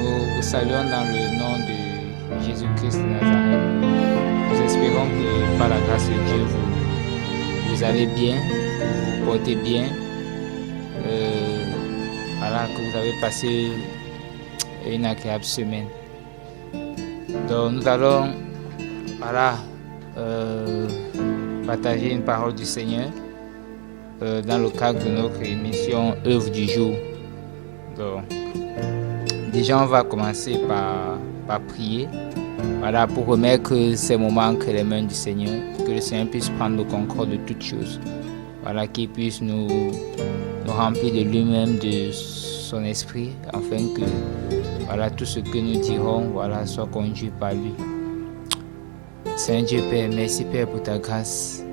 Nous vous saluons dans le nom de Jésus-Christ de Nazareth. Nous espérons que par la grâce de Dieu, vous allez bien, vous vous portez bien. Voilà, que vous avez passé une agréable semaine. Donc nous allons partager une parole du Seigneur dans le cadre de notre émission Œuvre du jour. Donc, déjà on va commencer par prier, pour remettre ces moments entre les mains du Seigneur, que le Seigneur puisse prendre le contrôle de toutes choses, qu'il puisse nous remplir de lui-même, de son esprit, afin que tout ce que nous dirons soit conduit par lui. Seigneur Dieu Père, merci Père pour ta grâce.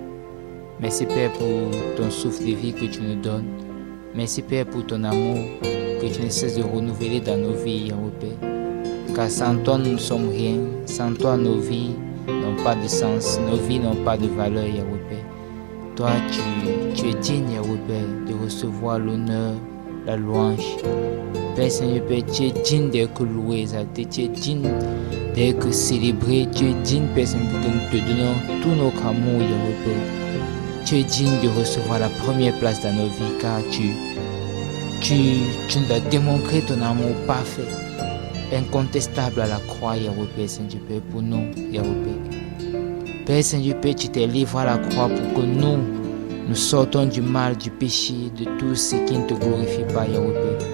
Merci Père pour ton souffle de vie que tu nous donnes. Merci Père pour ton amour que tu ne cesses de renouveler dans nos vies, Yahweh Père. Car sans toi nous ne sommes rien. Sans toi nos vies n'ont pas de sens. Nos vies n'ont pas de valeur, Yahweh Père. Toi tu es digne, Yahweh Père, de recevoir l'honneur, la louange. Père Seigneur Père, tu es digne d'être loué, exalté, tu es digne d'être célébré, tu es digne Père Seigneur que nous te donnons tout notre amour, Yahweh Père. Tu es digne de recevoir la première place dans nos vies, car tu nous as démontré ton amour parfait, incontestable à la croix, Yahweh Père Seigneur Père, pour nous, Yahweh Père. Père Seigneur Père, tu t'es livré à la croix pour que nous sortons du mal, du péché, de tout ce qui ne te glorifie pas, Yahweh Père.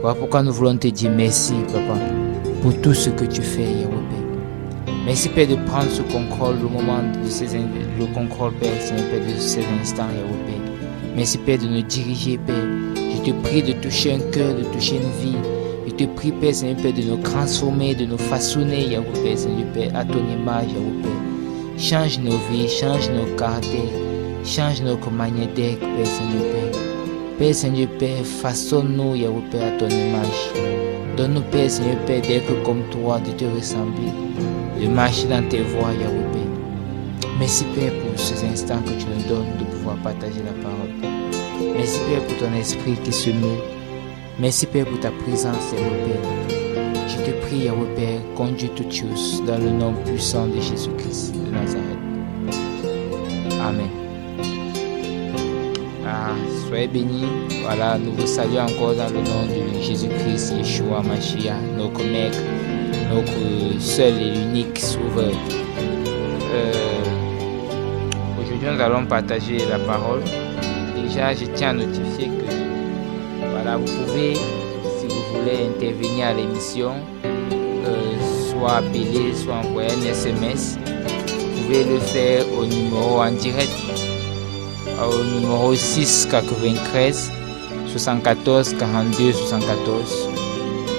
Voilà pourquoi nous voulons te dire merci, Papa, pour tout ce que tu fais, Yahweh Père. Merci, Père, de prendre ce contrôle, le contrôle, Père, Seigneur Père, de ces instants, Yahweh Père. Merci, Père, de nous diriger, Père. Je te prie de toucher un cœur, de toucher une vie. Je te prie, Père, Seigneur Père, de nous transformer, de nous façonner, Yahweh Père, Seigneur Père, à ton image, Yahweh Père. Change nos vies, change nos caractères, change notre manière d'être, Père, Seigneur Père. Père Seigneur Père, façonne-nous, Yahweh Père, à ton image. Donne-nous, Père Seigneur Père, d'être comme toi, de te ressembler, de marcher dans tes voies, Yahweh Père. Merci Père pour ces instants que tu nous donnes de pouvoir partager la parole. Merci Père pour ton esprit qui se meut. Merci Père pour ta présence, Yahweh Père. Je te prie, Yahweh Père, conduis toutes choses dans le nom puissant de Jésus-Christ de Nazareth. Amen. Soyez bénis. Nous vous saluons encore dans le nom de Jésus-Christ, Yeshua Mashiach, notre Maître, notre seul et l'unique Sauveur. Aujourd'hui, nous allons partager la parole. Déjà, je tiens à notifier que vous pouvez, si vous voulez intervenir à l'émission, soit appeler, soit envoyer un SMS. Vous pouvez le faire au numéro en direct. Au numéro 6 93 74 42 74.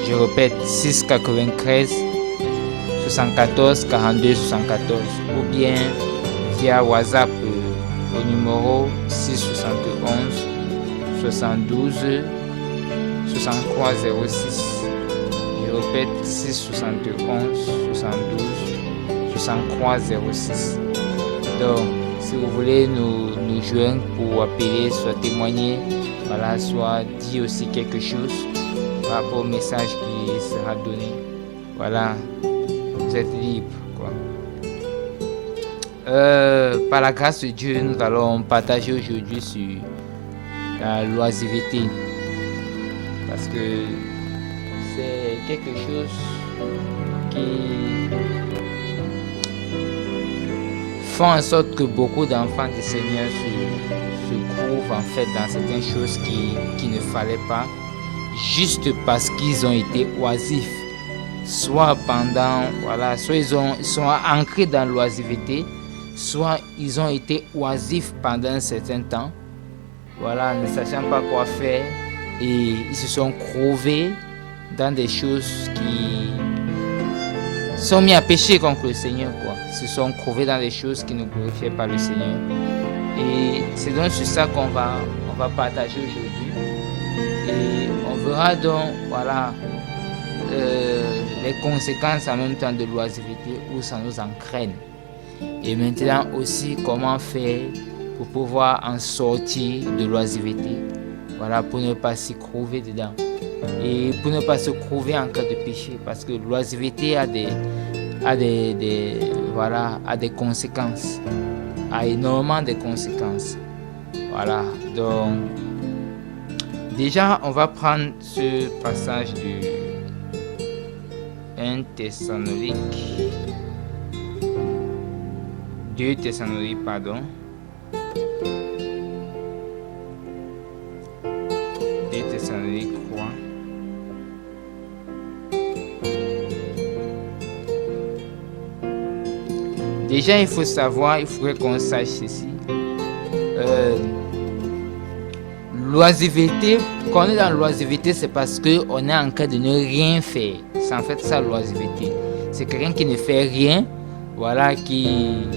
Je répète, 6 93 74 42 74, ou bien via WhatsApp au numéro 6 71 72 63 06. Je répète, 6 71 72 63 06. Donc, si vous voulez nous joindre pour appeler, soit témoigner, soit dire aussi quelque chose par rapport au message qui sera donné, vous êtes libre, par la grâce de Dieu, nous allons partager aujourd'hui sur la loisiveté, parce que c'est quelque chose qui font en sorte que beaucoup d'enfants du Seigneur se trouvent en fait dans certaines choses qui ne fallaient pas, juste parce qu'ils ont été oisifs, soit ils sont ancrés dans l'oisiveté, soit ils ont été oisifs pendant un certain temps, ne sachant pas quoi faire, et ils se sont trouvés dans des choses qui sont mis à pécher contre le Seigneur, se sont trouvés dans des choses qui ne glorifiaient pas le Seigneur. Et c'est donc sur ça qu'on va partager aujourd'hui. Et on verra donc les conséquences en même temps de l'oisiveté, où ça nous entraîne. Et maintenant aussi comment faire pour pouvoir en sortir de l'oisiveté, Voilà, pour ne pas s'y trouver dedans. Et pour ne pas se trouver en cas de péché. Parce que l'oisiveté a des conséquences. A énormément de conséquences. Voilà, donc déjà on va prendre ce passage du 1 Thessalonique 2 Thessalonique, pardon. 2 Thessalonique 3. Déjà, il faut savoir, il faudrait qu'on sache ceci. L'oisiveté, quand on est dans l'oisiveté, c'est parce qu'on est en cas de ne rien faire. C'est en fait ça l'oisiveté. C'est quelqu'un qui ne fait rien, voilà, qui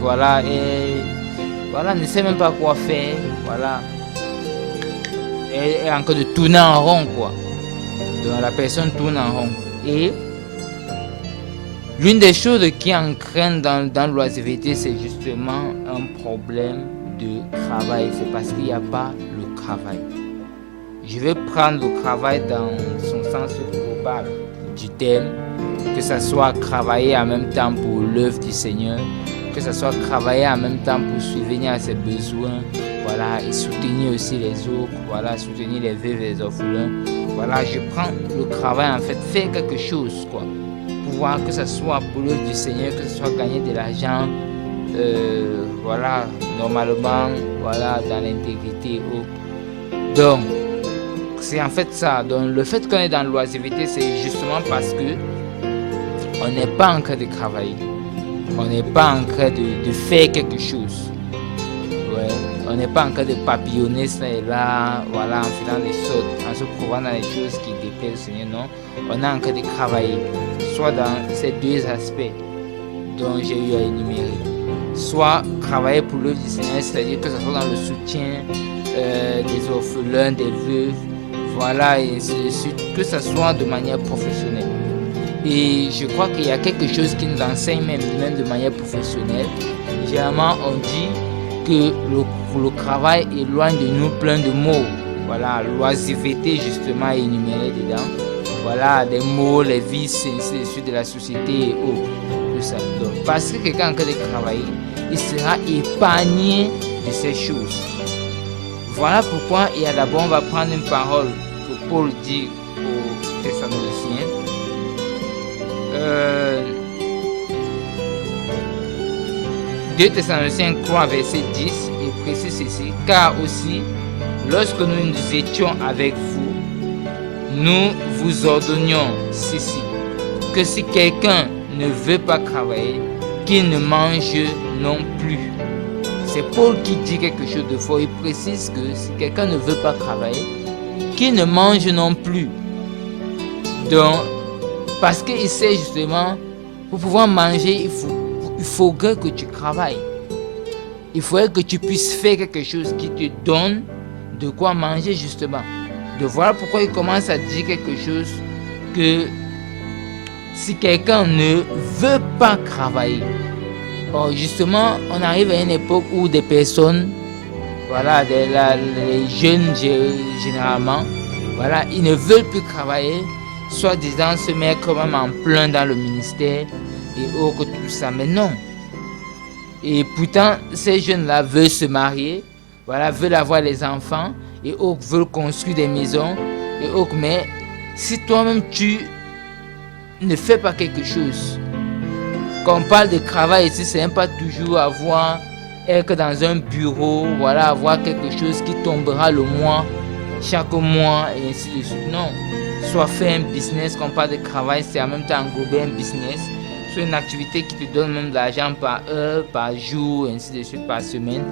voilà, ne sait même pas quoi faire, voilà. Et en cas de tourner en rond, quoi. Donc la personne tourne en rond. Et l'une des choses qui entraînent dans l'oisiveté, c'est justement un problème de travail. C'est parce qu'il n'y a pas le travail. Je vais prendre le travail dans son sens global du terme, que ce soit travailler en même temps pour l'œuvre du Seigneur, que ce soit travailler en même temps pour subvenir à ses besoins, voilà, et soutenir aussi les autres, voilà, soutenir les veuves et les orphelins. Voilà, je prends le travail, en fait, faire quelque chose, quoi. Pouvoir que ce soit pour l'œuvre du Seigneur, que ce soit gagner de l'argent, voilà, normalement, voilà, dans l'intégrité. Donc, c'est en fait ça. Donc, le fait qu'on est dans l'oisiveté, c'est justement parce que on n'est pas en train de travailler. On n'est pas en train de faire quelque chose. Ouais. On n'est pas en train de papillonner ça et là, voilà, en faisant des choses, en se prouvant dans les choses qui déplaisent au Seigneur. Non, on est en train de travailler, soit dans ces deux aspects dont j'ai eu à énumérer. Soit travailler pour l'œuvre du Seigneur, c'est-à-dire que ce soit dans le soutien des orphelins, des veuves, voilà, et ainsi de suite, que ce soit de manière professionnelle. Et je crois qu'il y a quelque chose qui nous enseigne même de manière professionnelle. Généralement, on dit que le travail éloigne de nous plein de mots. Voilà, l'oisiveté justement est énumérée dedans. Voilà, des mots, les vices, ainsi de suite de la société et autres. Tout ça. Donc, parce que quelqu'un est en train de travailler, il sera épargné de ces choses. Voilà pourquoi, et d'abord, on va prendre une parole que Paul dit aux Thessaloniciens. 2 Thessaloniciens 3, verset 10, il précise ceci. Car aussi, lorsque nous étions avec vous, nous vous ordonnions ceci, que si quelqu'un ne veut pas travailler, qu'il ne mange non plus. C'est Paul qui dit quelque chose de fort. Il précise que si quelqu'un ne veut pas travailler, qu'il ne mange non plus. Donc, parce qu'il sait justement, pour pouvoir manger, il faudrait que tu travailles. Il faudrait que tu puisses faire quelque chose qui te donne de quoi manger justement. De voilà pourquoi il commence à dire quelque chose que si quelqu'un ne veut pas travailler, or justement, on arrive à une époque où des personnes, voilà, les jeunes généralement, voilà, ils ne veulent plus travailler, soi-disant se mettre quand même en plein dans le ministère et autres, tout ça. Mais non. Et pourtant, ces jeunes-là veulent se marier, voilà, veulent avoir les enfants et autres veulent construire des maisons et autres. Mais si toi-même tu ne fais pas quelque chose, quand on parle de travail ici, c'est même pas toujours être dans un bureau, voilà, avoir quelque chose qui tombera le mois, chaque mois et ainsi de suite. Non. Soit faire un business, quand on parle de travail, c'est en même temps englober un business. Soit une activité qui te donne même de l'argent par heure, par jour, ainsi de suite, par semaine.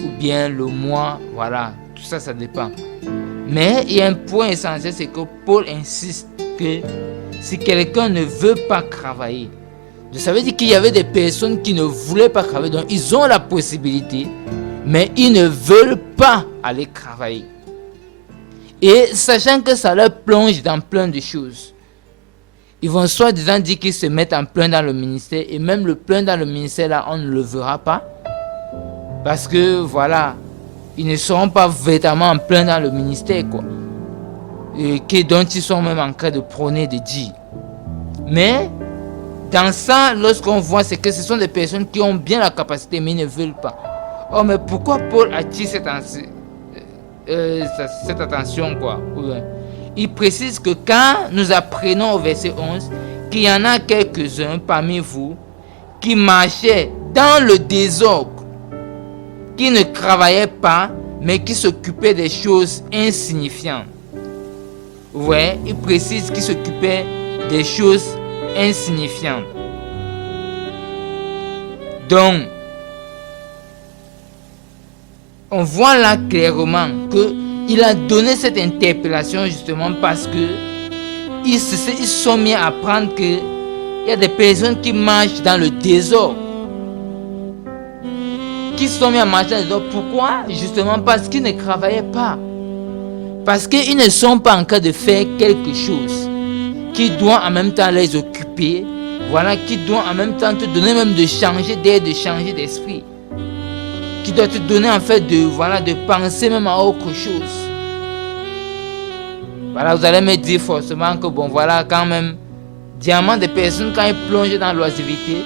Ou bien le mois, voilà. Tout ça, ça dépend. Mais il y a un point essentiel, c'est que Paul insiste que si quelqu'un ne veut pas travailler, ça veut dire qu'il y avait des personnes qui ne voulaient pas travailler. Donc ils ont la possibilité, mais ils ne veulent pas aller travailler. Et sachant que ça leur plonge dans plein de choses, ils vont soi-disant dire qu'ils se mettent en plein dans le ministère. Et même le plein dans le ministère, là, on ne le verra pas. Parce que, voilà, ils ne seront pas véritablement en plein dans le ministère, quoi. Dont ils sont même en train de prôner, de dire. Mais dans ça, lorsqu'on voit, c'est que ce sont des personnes qui ont bien la capacité, mais ils ne veulent pas. Oh, mais pourquoi Paul attire cette attention, quoi? Il précise que quand nous apprenons au verset 11 qu'il y en a quelques-uns parmi vous qui marchaient dans le désordre, qui ne travaillaient pas, mais qui s'occupaient des choses insignifiantes. Ouais, il précise qu'ils s'occupaient des choses insignifiantes. Donc, on voit là clairement qu'il a donné cette interpellation justement parce que ils se sont mis à apprendre qu'il y a des personnes qui marchent dans le désordre. Qui se sont mis à marcher dans le désordre. Pourquoi? Justement parce qu'ils ne travaillaient pas. Parce qu'ils ne sont pas en train de faire quelque chose qui doit en même temps les occuper. Voilà, qui doit en même temps te donner même de changer d'air, de changer d'esprit. Qui doit te donner en fait de penser même à autre chose. Voilà, vous allez me dire forcément que bon voilà, quand même, diamant des personnes quand ils plongent dans l'oisiveté,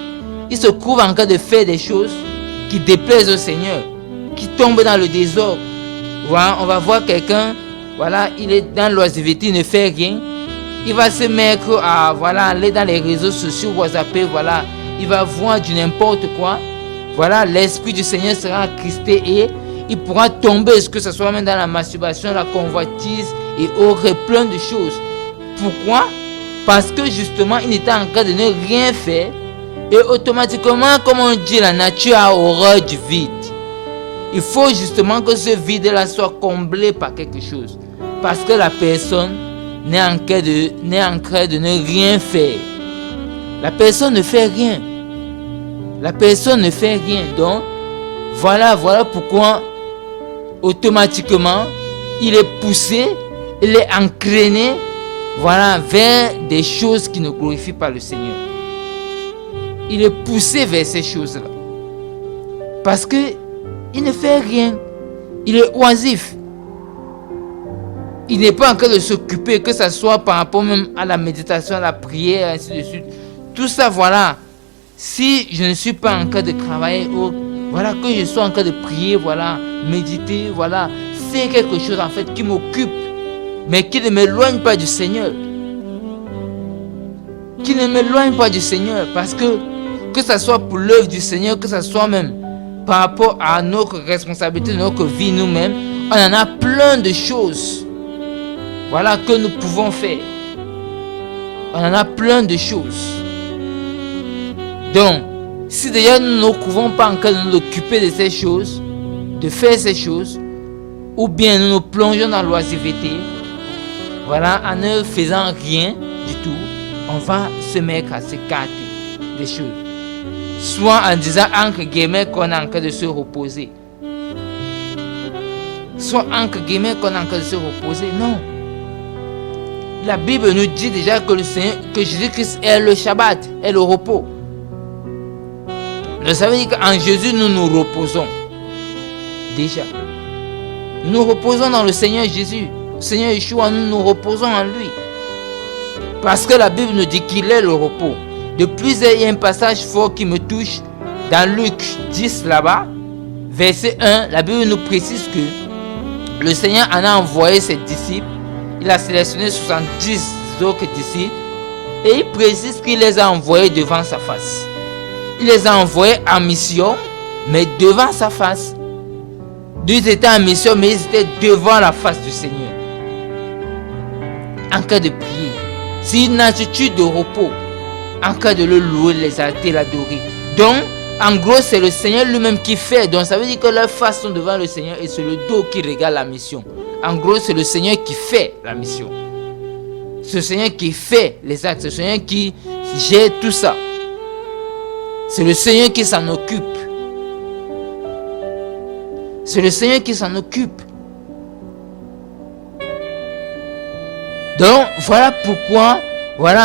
ils se trouvent en train de faire des choses qui déplaisent au Seigneur, qui tombent dans le désordre. Voilà, on va voir quelqu'un, voilà, il est dans l'oisiveté, il ne fait rien. Il va se mettre à aller dans les réseaux sociaux, WhatsApp, voilà, il va voir du n'importe quoi. Voilà, l'esprit du Seigneur sera attristé et il pourra tomber, que ce soit même dans la masturbation, la convoitise et aurait plein de choses. Pourquoi? Parce que justement, il était en train de ne rien faire et automatiquement, comme on dit, la nature a horreur du vide. Il faut justement que ce vide-là soit comblé par quelque chose. Parce que la personne n'est en train de ne rien faire. La personne ne fait rien. La personne ne fait rien. Donc, voilà pourquoi automatiquement, il est poussé, il est entraîné, vers des choses qui ne glorifient pas le Seigneur. Il est poussé vers ces choses-là. Parce que il ne fait rien. Il est oisif. Il n'est pas en train de s'occuper, que ce soit par rapport même à la méditation, à la prière, ainsi de suite. Tout ça, si je ne suis pas en train de travailler, que je sois en train de prier, méditer, faire quelque chose en fait qui m'occupe, mais qui ne m'éloigne pas du Seigneur. Qui ne m'éloigne pas du Seigneur, parce que ce soit pour l'œuvre du Seigneur, que ce soit même par rapport à notre responsabilité de notre vie nous-mêmes, on en a plein de choses, que nous pouvons faire. On en a plein de choses. Donc, si déjà nous ne pouvons pas encore nous occuper de ces choses, de faire ces choses, ou bien nous nous plongeons dans l'oisiveté, en ne faisant rien du tout, on va se mettre à s'écarter des choses. Soit en disant entre guillemets qu'on est en train de se reposer. Soit entre guillemets qu'on est en train de se reposer. Non. La Bible nous dit déjà que Jésus-Christ est le Shabbat, est le repos. Donc ça veut dire qu'en Jésus, nous nous reposons. Déjà. Nous nous reposons dans le Seigneur Jésus. Le Seigneur Yeshua, nous nous reposons en lui. Parce que la Bible nous dit qu'il est le repos. De plus, il y a un passage fort qui me touche. Dans Luc 10, là-bas, verset 1, la Bible nous précise que le Seigneur en a envoyé ses disciples. Il a sélectionné 70 autres disciples. Et il précise qu'il les a envoyés devant sa face. Il les a envoyés en mission, mais devant sa face. Ils étaient en mission, mais ils étaient devant la face du Seigneur. En cas de prier. C'est une attitude de repos. En cas de le louer, l'exalter, l'adorer. Donc, en gros, c'est le Seigneur lui-même qui fait. Donc, ça veut dire que leurs faces sont devant le Seigneur et c'est le dos qui regarde la mission. En gros, c'est le Seigneur qui fait la mission. C'est le Seigneur qui fait les actes. C'est le Seigneur qui gère tout ça. C'est le Seigneur qui s'en occupe. C'est le Seigneur qui s'en occupe. Donc, voilà pourquoi,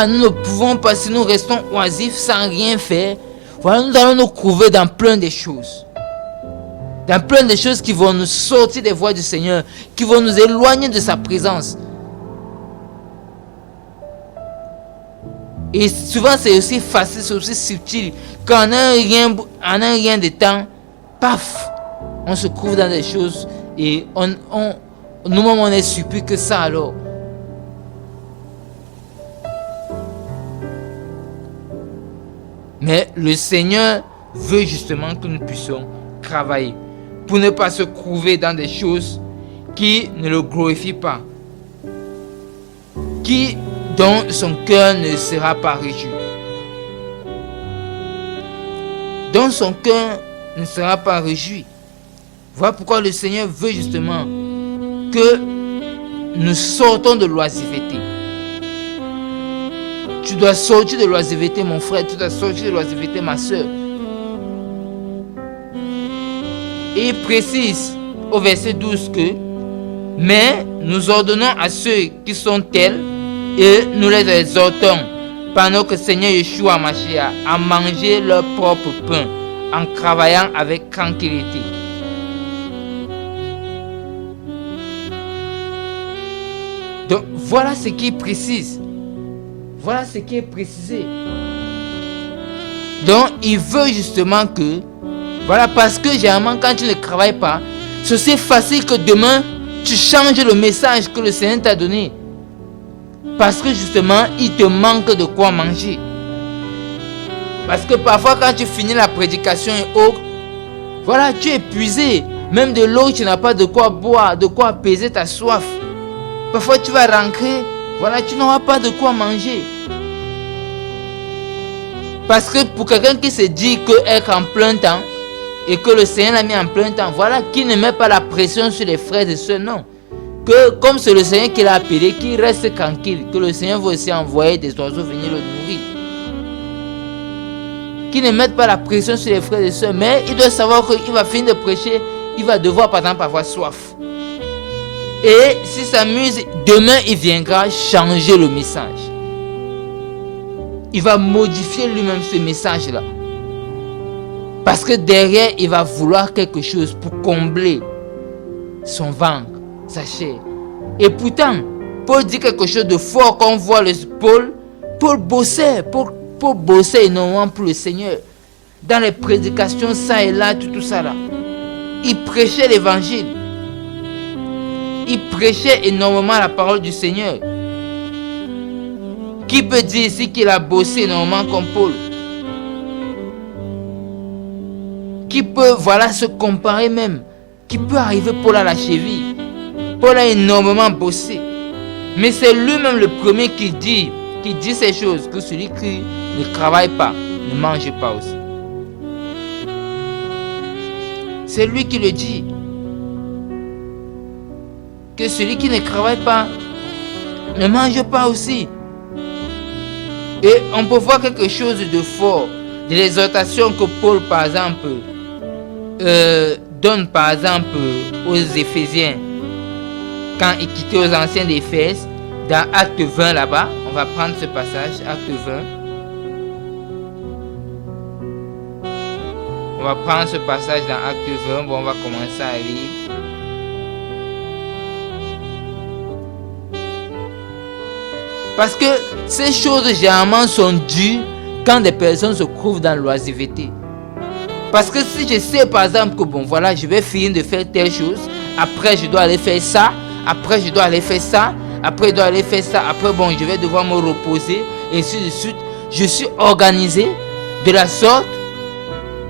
nous ne pouvons pas, si nous restons oisifs sans rien faire, nous allons nous trouver dans plein de choses. dans plein de choses qui vont nous sortir des voies du Seigneur, qui vont nous éloigner de sa présence. Et souvent c'est aussi facile, c'est aussi subtil. Quand on a rien de temps, paf, on se trouve dans des choses et nous-mêmes on est surpris que ça alors. Mais le Seigneur veut justement que nous puissions travailler pour ne pas se trouver dans des choses qui ne le glorifient pas, dont son cœur ne sera pas réjoui. Dont son cœur ne sera pas réjoui. Voilà pourquoi le Seigneur veut justement que nous sortons de l'oisiveté. Tu dois sortir de l'oisiveté, mon frère. Tu dois sortir de l'oisiveté, ma soeur. Et il précise au verset 12 que « Mais nous ordonnons à ceux qui sont tels et nous les exhortons par notre Seigneur Yeshua Mashiach à manger leur propre pain en travaillant avec tranquillité. » Donc voilà ce qui est précise. Voilà ce qui est précisé. Donc il veut justement que, voilà, parce que généralement quand tu ne travailles pas, c'est aussi facile que demain tu changes le message que le Seigneur t'a donné. Parce que justement il te manque de quoi manger. Parce que parfois quand tu finis la prédication et autres, voilà, tu es épuisé. Même de l'eau, tu n'as pas de quoi boire, de quoi apaiser ta soif. Parfois tu vas rentrer, voilà, tu n'auras pas de quoi manger. Parce que pour quelqu'un qui se dit qu'être en plein temps et que le Seigneur l'a mis en plein temps, voilà, qui ne met pas la pression sur les frères et sœurs, non. Que comme c'est le Seigneur qui l'a appelé, qu'il reste tranquille, que le Seigneur va aussi envoyer des oiseaux venir le nourrir. Qui ne mettent pas la pression sur les frères et sœurs, mais il doit savoir qu'il va finir de prêcher, il va devoir par exemple avoir soif. Et s'il s'amuse, demain il viendra changer le message. Il va modifier lui-même ce message-là. Parce que derrière, il va vouloir quelque chose pour combler son ventre, sa chair. Et pourtant, Paul dit quelque chose de fort quand on voit Paul bossait, Paul bossait énormément pour le Seigneur. Dans les prédications, ça et là, tout ça là. Il prêchait l'évangile. Il prêchait énormément la parole du Seigneur. Qui peut dire ici qu'il a bossé énormément comme Paul? Qui peut, voilà, se comparer même? Qui peut arriver Paul à la cheville? Paul a énormément bossé. Mais c'est lui-même le premier qui dit ces choses, que celui qui ne travaille pas, ne mange pas aussi. C'est lui qui le dit. Que celui qui ne travaille pas, ne mange pas aussi. Et on peut voir quelque chose de fort, de l'exhortation que Paul, par exemple, donne, par exemple, aux Éphésiens, quand il quittait aux anciens d'Éphèse, dans Acte 20 là-bas. On va prendre ce passage, Acte 20. On va prendre ce passage dans Acte 20, bon, on va commencer à lire. Parce que ces choses généralement sont dues quand des personnes se trouvent dans l'oisiveté. Parce que si je sais par exemple que bon voilà, je vais finir de faire telle chose, après je dois aller faire ça, après je dois aller faire ça, après je dois aller faire ça, après bon je vais devoir me reposer, et ainsi de suite. Je suis organisé de la sorte.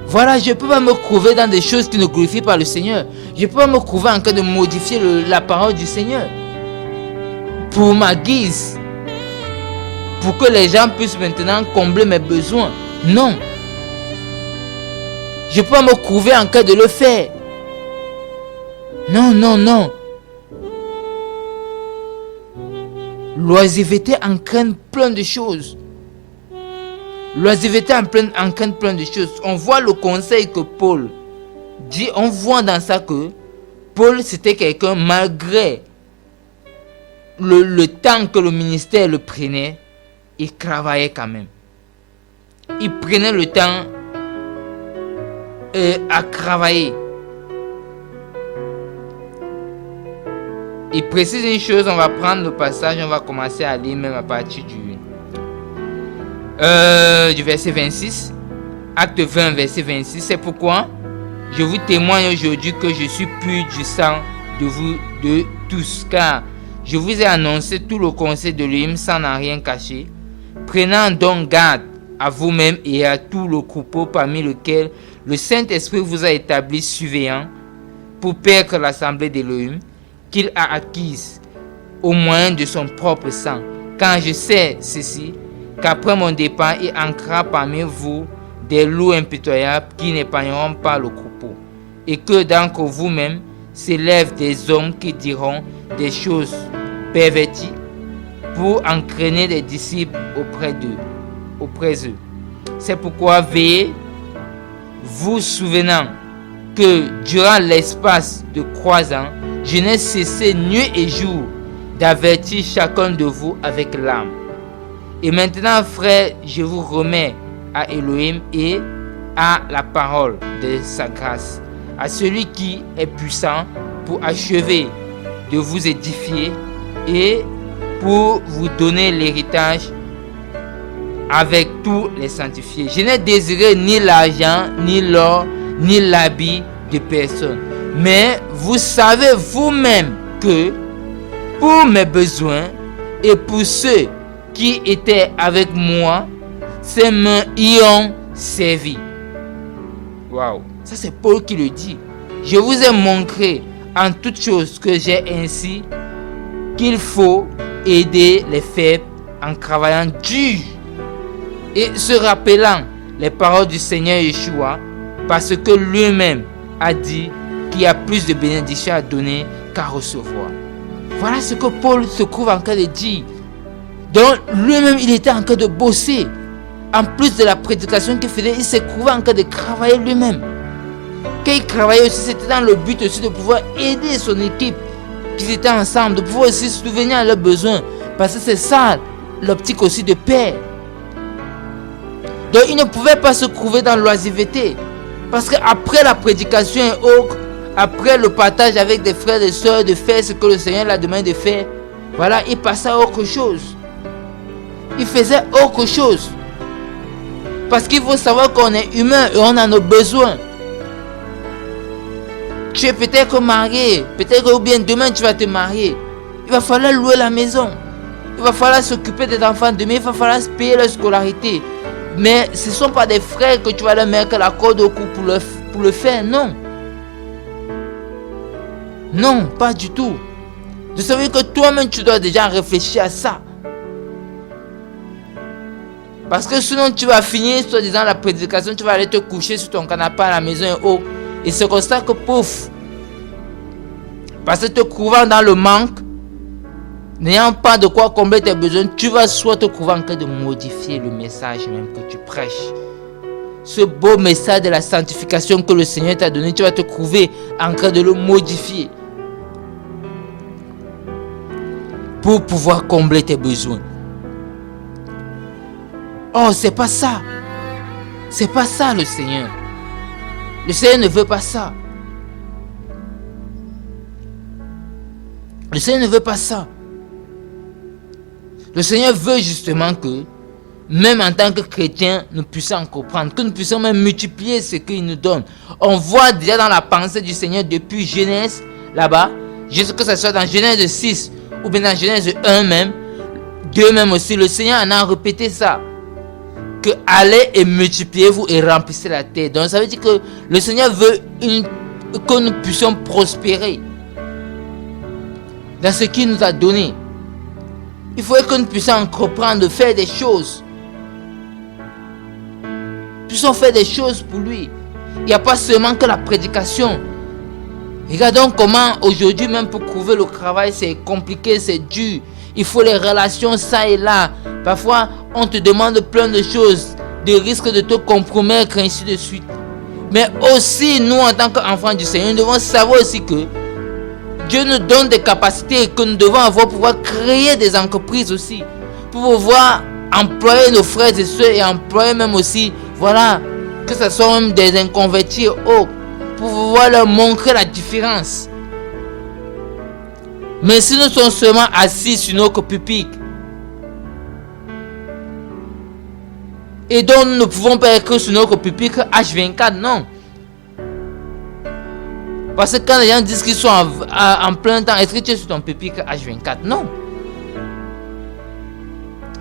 Voilà, je ne peux pas me trouver dans des choses qui ne glorifient pas le Seigneur. Je ne peux pas me trouver en train de modifier la parole du Seigneur. Pour ma guise. Pour que les gens puissent maintenant combler mes besoins. Non. Je peux me trouver en cas de le faire. Non, non, non. L'oisiveté entraîne plein de choses. L'oisiveté entraîne plein de choses. On voit le conseil que Paul dit. On voit dans ça que Paul, c'était quelqu'un, malgré le temps que le ministère le prenait, il travaillait quand même. Il prenait le temps à travailler. il précise une chose, on va prendre le passage, on va commencer à lire même à partir du verset 26. Acte 20, verset 26. C'est pourquoi je vous témoigne aujourd'hui que je suis pur du sang de vous de tous, car je vous ai annoncé tout le conseil de l'Église sans en rien cacher. Prenant donc garde à vous-même et à tout le troupeau parmi lequel le Saint-Esprit vous a établi surveillant pour perdre l'assemblée d'Élohim qu'il a acquise au moyen de son propre sang. Quand je sais ceci, qu'après mon départ, il ancrera parmi vous des loups impitoyables qui n'épargneront pas le troupeau, et que d'entre vous-même s'élèvent des hommes qui diront des choses perverties pour entraîner des disciples auprès d'eux. C'est pourquoi veillez, vous souvenant que durant l'espace de 3 ans, je n'ai cessé nuit et jour d'avertir chacun de vous avec larmes. Et maintenant, frères, je vous remets à Elohim et à la parole de sa grâce, à celui qui est puissant pour achever de vous édifier et pour vous donner l'héritage avec tous les sanctifiés. Je n'ai désiré ni l'argent, ni l'or, ni l'habit de personne. Mais vous savez vous-même que pour mes besoins et pour ceux qui étaient avec moi, ces mains y ont servi. Waouh, ça c'est Paul qui le dit. Je vous ai montré en toutes choses que j'ai ainsi qu'il faut aider les faibles en travaillant dur et se rappelant les paroles du Seigneur Yeshua, parce que lui-même a dit qu'il y a plus de bénédictions à donner qu'à recevoir. Voilà ce que Paul se trouve en train de dire. Donc lui-même, il était en train de bosser. En plus de la prédication qu'il faisait, il se trouvait en train de travailler lui-même. Quand il travaillait aussi, c'était dans le but aussi de pouvoir aider son équipe, qu'ils étaient ensemble, de pouvoir aussi souvenir à leurs besoins. Parce que c'est ça l'optique aussi de père. Donc il ne pouvait pas se trouver dans l'oisiveté. Parce qu'après la prédication et autres, après le partage avec des frères et sœurs, de faire ce que le Seigneur l'a demandé de faire, voilà, il passait à autre chose. Il faisait autre chose. Parce qu'il faut savoir qu'on est humain et on a nos besoins. Tu es peut-être marié, peut-être ou bien demain tu vas te marier. Il va falloir louer la maison. Il va falloir s'occuper des enfants demain, il va falloir payer leur scolarité. Mais ce ne sont pas des frères que tu vas leur mettre la corde au cou pour le faire, non. Non, pas du tout. Je savais que toi-même tu dois déjà réfléchir à ça. Parce que sinon tu vas finir, soi-disant la prédication, tu vas aller te coucher sur ton canapé à la maison et haut. Et c'est comme ça que pouf. Parce que te trouvant dans le manque, n'ayant pas de quoi combler tes besoins, tu vas soit te trouver en train de modifier le message même que tu prêches. Ce beau message de la sanctification que le Seigneur t'a donné, tu vas te trouver en train de le modifier. Pour pouvoir combler tes besoins. Oh, c'est pas ça. C'est pas ça le Seigneur. Le Seigneur ne veut pas ça. Le Seigneur ne veut pas ça. Le Seigneur veut justement que, même en tant que chrétiens, nous puissions comprendre, que nous puissions même multiplier ce qu'il nous donne. On voit déjà dans la pensée du Seigneur depuis Genèse, là-bas, jusqu'à ce que ce soit dans Genèse 6, ou bien dans Genèse 1 même, 2 même aussi, le Seigneur en a répété ça. Que allez et multipliez-vous et remplissez la terre. Donc ça veut dire que le Seigneur veut que nous puissions prospérer dans ce qu'il nous a donné. Il faut que nous puissions entreprendre, faire des choses. Puissions faire des choses pour lui. Il n'y a pas seulement que la prédication. Regardons comment aujourd'hui même pour trouver le travail c'est compliqué, c'est dur. Il faut les relations ça et là. Parfois on te demande plein de choses, de risques de te compromettre ainsi de suite. Mais aussi nous en tant qu'enfants du Seigneur, nous devons savoir aussi que Dieu nous donne des capacités et que nous devons avoir pouvoir créer des entreprises aussi. Pour pouvoir employer nos frères et sœurs et employer même aussi, voilà, que ce soit même des inconvertis pour pouvoir leur montrer la différence. Mais si nous sommes seulement assis sur notre pupitre, et donc nous ne pouvons pas être sur notre pupitre H24, non. Parce que quand les gens disent qu'ils sont en plein temps, est-ce que tu es sur ton pupitre H24? Non.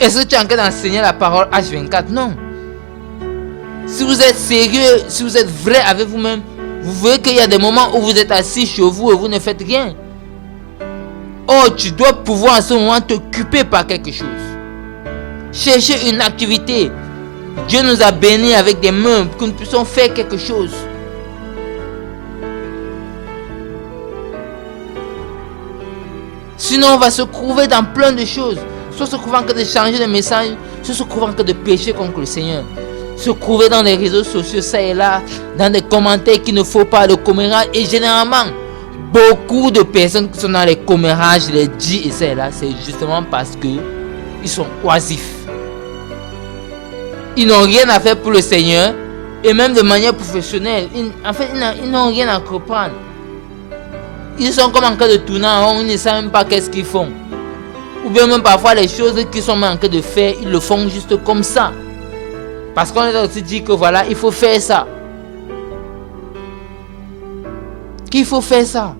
Est-ce que tu es en train d'enseigner la parole H24? Non. Si vous êtes sérieux, si vous êtes vrai avec vous-même, vous voyez qu'il y a des moments où vous êtes assis chez vous et vous ne faites rien. Oh, tu dois pouvoir en ce moment t'occuper par quelque chose. Chercher une activité. Dieu nous a bénis avec des mains pour que nous puissions faire quelque chose. Sinon, on va se trouver dans plein de choses. Soit se trouvant que de changer de message, soit se trouvant que de pécher contre le Seigneur. Se trouver dans les réseaux sociaux, ça et là, dans des commentaires qu'il ne faut pas, le commérage. Et généralement, beaucoup de personnes qui sont dans les commérages, les dits et ça et là, c'est justement parce que ils sont oisifs. Ils n'ont rien à faire pour le Seigneur. Et même de manière professionnelle, ils n'ont rien à comprendre. Ils sont comme en train de tourner en rond, ils ne savent même pas qu'est-ce qu'ils font. Ou bien même parfois les choses qu'ils sont en train de faire, ils le font juste comme ça. Parce qu'on a aussi dit que voilà, il faut faire ça. Qu'il faut faire ça.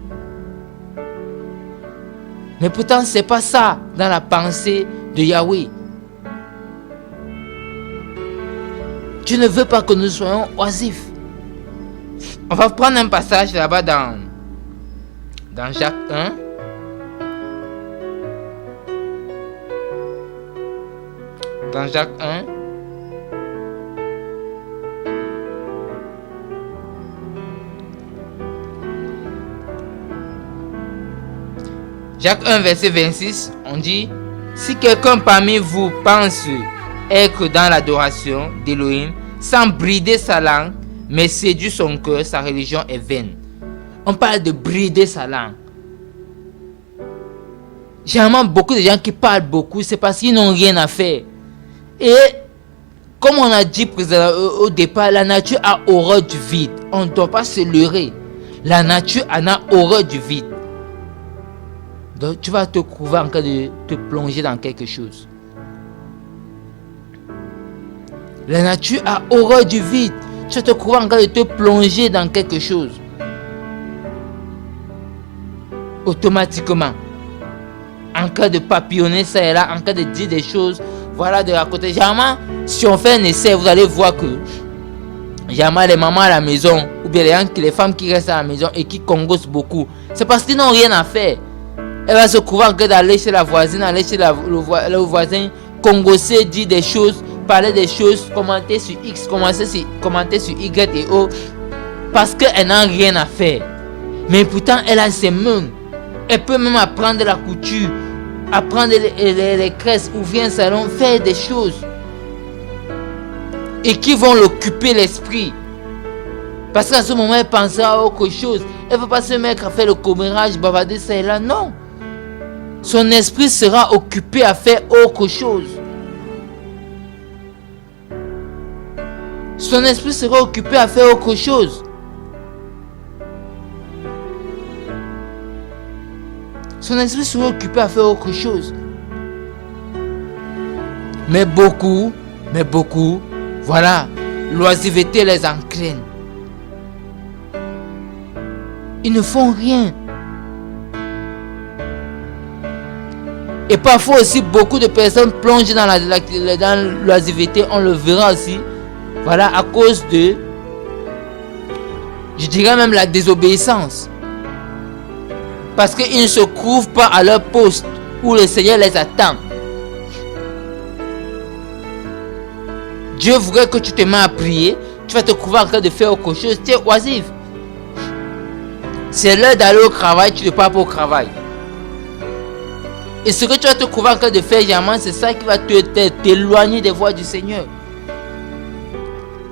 Mais pourtant, ce n'est pas ça dans la pensée de Yahweh. Dieu ne veut pas que nous soyons oisifs. On va prendre un passage là-bas dans Jacques 1. Dans Jacques 1. Jacques 1, verset 26, on dit: si quelqu'un parmi vous pense être dans l'adoration d'Élohim, sans brider sa langue, mais séduit son cœur, sa religion est vaine. On parle de brider sa langue. Généralement, beaucoup de gens qui parlent beaucoup, c'est parce qu'ils n'ont rien à faire. Et comme on a dit au départ, la nature a horreur du vide. On ne doit pas se leurrer. La nature en a horreur du vide. Donc tu vas te trouver en train de te plonger dans quelque chose. La nature a horreur du vide. Tu vas te trouver en train de te plonger dans quelque chose. Automatiquement. En cas de papillonner ça et là, en cas de dire des choses, voilà, de la côté. Généralement, si on fait un essai, vous allez voir que généralement les mamans à la maison, ou bien les femmes qui restent à la maison et qui congossent beaucoup, c'est parce qu'ils n'ont rien à faire. Elle va se trouver en train d'aller chez la voisine, aller chez le voisin, congosser, dire des choses, parler des choses, commenter sur X, commenter sur Y et O, parce qu'elle n'a rien à faire. Mais pourtant, elle a ses mains. Elle peut même apprendre la couture, apprendre les cresses, ouvrir un salon, faire des choses. Et qui vont l'occuper l'esprit. Parce qu'à ce moment, elle pensera à autre chose. Elle ne veut pas se mettre à faire le commérage, bavarder ça et là, non. Son esprit sera occupé à faire autre chose. Son esprit sera occupé à faire autre chose. Son esprit sera occupé à faire autre chose. Mais beaucoup, voilà, l'oisiveté les entraîne. Ils ne font rien. Et parfois aussi, beaucoup de personnes plongent dans l'oisiveté, on le verra aussi. Voilà, à cause de, je dirais même la désobéissance. Parce qu'ils ne se trouvent pas à leur poste où le Seigneur les attend. Dieu voudrait que tu te mets à prier, tu vas te trouver en train de faire autre chose, tu es oisif. C'est l'heure d'aller au travail, tu ne pars pas au travail. Et ce que tu vas te trouver en train de faire, généralement, c'est ça qui va t'éloigner des voies du Seigneur.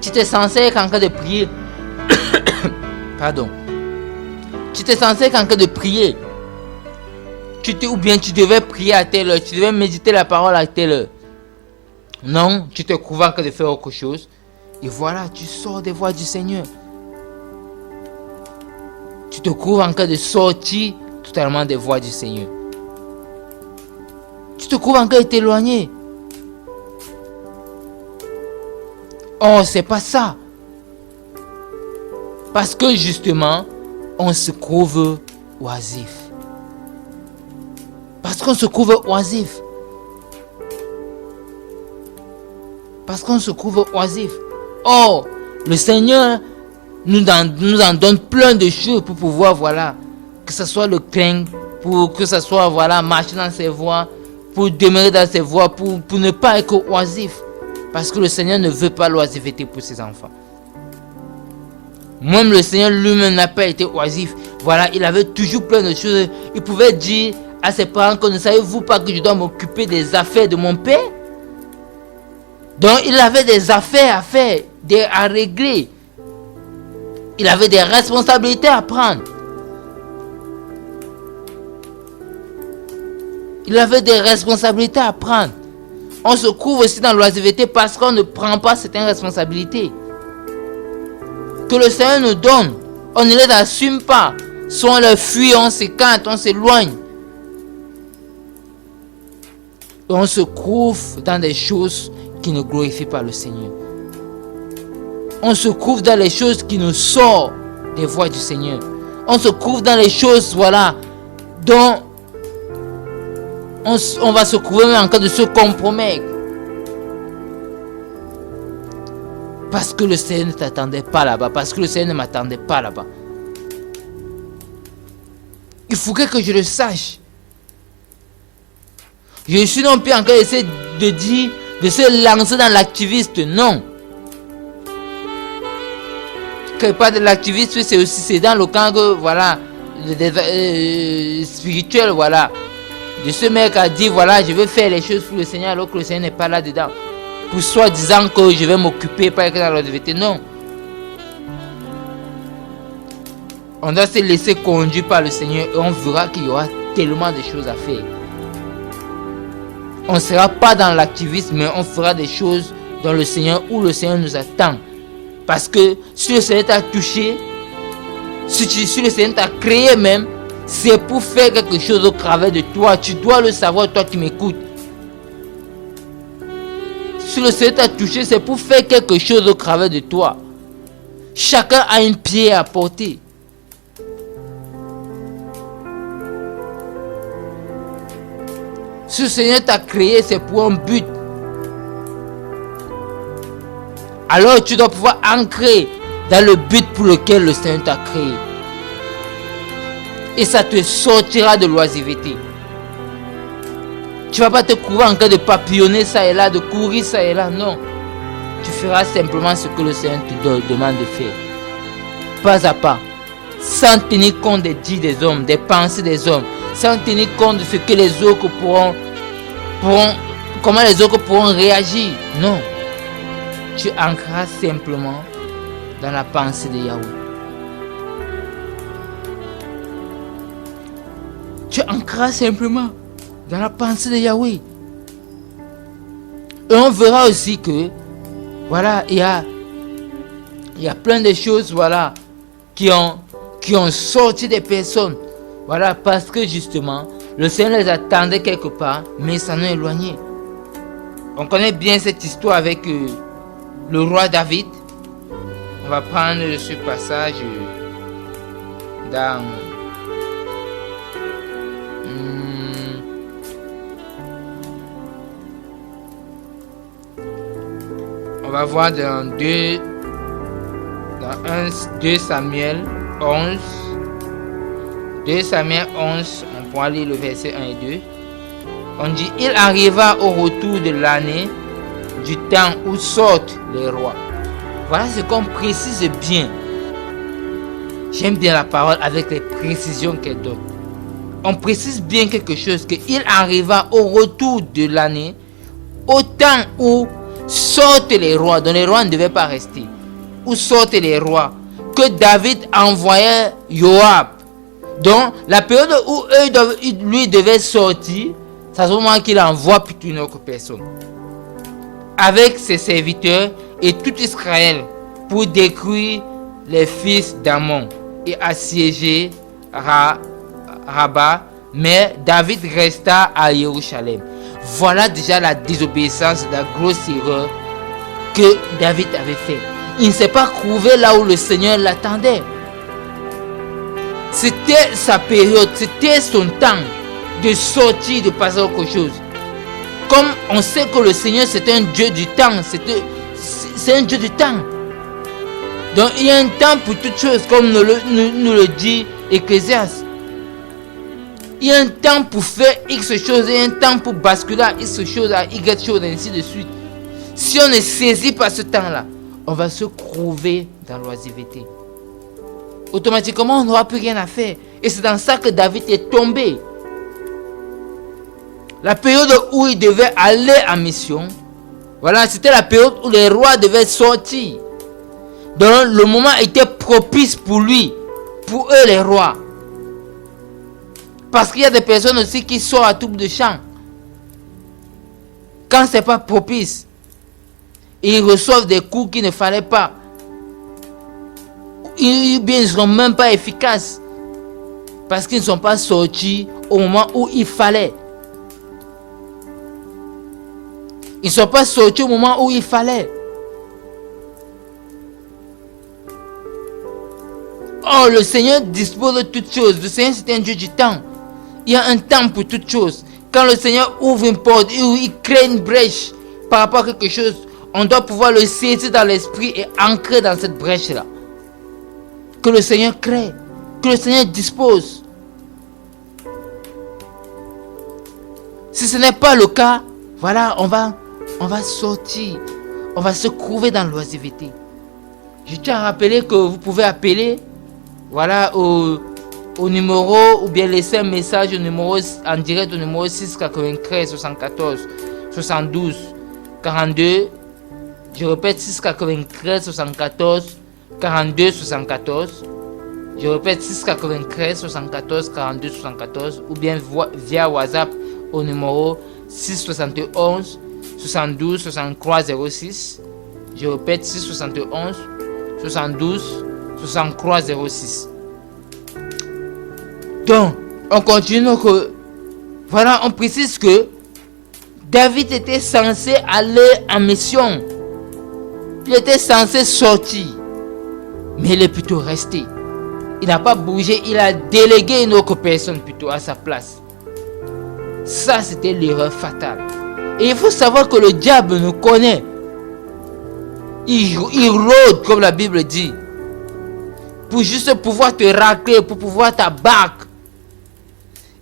Tu étais censé être en train de prier. Pardon. Tu étais censé être en train de prier. Ou bien tu devais prier à telle heure. Tu devais méditer la parole à telle heure. Non, tu te trouves en train de faire autre chose. Et voilà, tu sors des voies du Seigneur. Tu te trouves en train de sortir totalement des voies du Seigneur. Tu te trouves encore éloigné. Oh, c'est pas ça. Parce que justement, on se trouve oisif. Parce qu'on se trouve oisif. Parce qu'on se trouve oisif. Oh, le Seigneur nous en donne plein de choses pour pouvoir, voilà, que ce soit le cling, pour que ce soit, voilà, marcher dans ses voies, pour demeurer dans ses voies, pour ne pas être oisif. Parce que le Seigneur ne veut pas l'oisiveté pour ses enfants. Même le Seigneur lui-même n'a pas été oisif. Voilà, il avait toujours plein de choses. Il pouvait dire à ses parents que ne savez-vous pas que je dois m'occuper des affaires de mon père? Donc il avait des affaires à faire, à régler. Il avait des responsabilités à prendre. Il avait des responsabilités à prendre. On se trouve aussi dans l'oisiveté parce qu'on ne prend pas certaines responsabilités que le Seigneur nous donne. On ne les assume pas. Soit on les fuit, on s'écarte, on s'éloigne. Et on se trouve dans des choses qui ne glorifient pas le Seigneur. On se trouve dans les choses qui nous sortent des voies du Seigneur. On se trouve dans les choses, voilà, dont on va se trouver même en cas de se compromettre. Parce que le Seigneur ne t'attendait pas là-bas. Parce que le Seigneur ne m'attendait pas là-bas. Il faudrait que je le sache. Je suis non plus encore essayé de dire, de se lancer dans l'activiste. Non. Quelque part de l'activiste, c'est dans le camp que, voilà, spirituel, voilà. De ce mec a dit, voilà, je vais faire les choses pour le Seigneur alors que le Seigneur n'est pas là-dedans. Pour soi disant que je vais m'occuper, pas être dans l'oisiveté. Non. On doit se laisser conduire par le Seigneur et on verra qu'il y aura tellement de choses à faire. On ne sera pas dans l'activisme, mais on fera des choses dans le Seigneur où le Seigneur nous attend. Parce que si le Seigneur t'a touché, si le Seigneur t'a créé même, c'est pour faire quelque chose au travers de toi. Tu dois le savoir, toi qui m'écoutes. Si le Seigneur t'a touché, c'est pour faire quelque chose au travers de toi. Chacun a une pierre à porter. Si le Seigneur t'a créé, c'est pour un but. Alors tu dois pouvoir ancrer dans le but pour lequel le Seigneur t'a créé. Et ça te sortira de l'oisiveté. Tu ne vas pas te courir en cas de papillonner ça et là, de courir ça et là. Non. Tu feras simplement ce que le Seigneur te demande de faire. Pas à pas. Sans tenir compte des dits des hommes, des pensées des hommes. Sans tenir compte de ce que les autres pourront comment les autres pourront réagir. Non. Tu ancreras simplement dans la pensée de Yahweh. Tu ancreras simplement dans la pensée de Yahweh. Et on verra aussi que, voilà, il y a plein de choses, voilà, qui ont sorti des personnes. Voilà, parce que justement, le Seigneur les attendait quelque part, mais ils s'en ont éloigné. On connaît bien cette histoire avec le roi David. On va prendre ce passage dans... on va voir dans 2 Samuel 11. 2 Samuel 11, on pourra lire le verset 1 et 2. On dit, il arriva au retour de l'année du temps où sortent les rois. Voilà ce qu'on précise bien. J'aime bien la parole avec les précisions qu'elle donne. On précise bien quelque chose, qu'il arriva au retour de l'année, au temps où sortent les rois, dont les rois ne devaient pas rester. Où sortent les rois, que David envoyait Joab. Donc, la période où lui devait sortir, c'est à ce moment qu'il envoie plutôt une autre personne. Avec ses serviteurs et tout Israël pour détruire les fils d'Amon et assiéger Rabba, mais David resta à Jérusalem. Voilà déjà la désobéissance, la grosse erreur que David avait fait. Il ne s'est pas trouvé là où le Seigneur l'attendait. C'était sa période, c'était son temps de sortir, de passer à autre chose. Comme on sait que le Seigneur c'est un Dieu du temps, c'est un Dieu du temps. Donc il y a un temps pour toutes choses, comme nous le dit Ecclésiaste. Il y a un temps pour faire X choses, il y a un temps pour basculer à X choses, à Y choses, ainsi de suite. Si on est saisi par ce temps-là, on va se trouver dans l'oisiveté. Automatiquement, on n'aura plus rien à faire. Et c'est dans ça que David est tombé. La période où il devait aller en mission, voilà, c'était la période où les rois devaient sortir. Donc, le moment était propice pour lui, pour eux les rois. Parce qu'il y a des personnes aussi qui sortent à tout bout de champ. Quand ce n'est pas propice, ils reçoivent des coups qu'il ne fallait pas. Ils ne seront même pas efficaces. Parce qu'ils ne sont pas sortis au moment où il fallait. Ils ne sont pas sortis au moment où il fallait. Oh, le Seigneur dispose de toutes choses. Le Seigneur, c'est un Dieu du temps. Il y a un temps pour toutes choses. Quand le Seigneur ouvre une porte, il crée une brèche par rapport à quelque chose, on doit pouvoir le saisir dans l'esprit et ancrer dans cette brèche-là. Que le Seigneur crée, que le Seigneur dispose. Si ce n'est pas le cas, voilà, on va sortir. On va se trouver dans l'oisiveté. Je tiens à rappeler que vous pouvez appeler, voilà, au numéro, ou bien laisser un message au numéro, en direct au numéro 693 74 72 42. Je répète, 693 74 42 74. Je répète, 693 74 42 74. Ou bien via WhatsApp au numéro 671 72 63 06. Je répète, 671 72 63 06. Donc, on continue. Voilà, on précise que David était censé aller en mission. Il était censé sortir. Mais il est plutôt resté. Il n'a pas bougé. Il a délégué une autre personne plutôt à sa place. Ça, c'était l'erreur fatale. Et il faut savoir que le diable nous connaît. Il rôde, comme la Bible dit, pour juste pouvoir te racler, pour pouvoir t'abattre.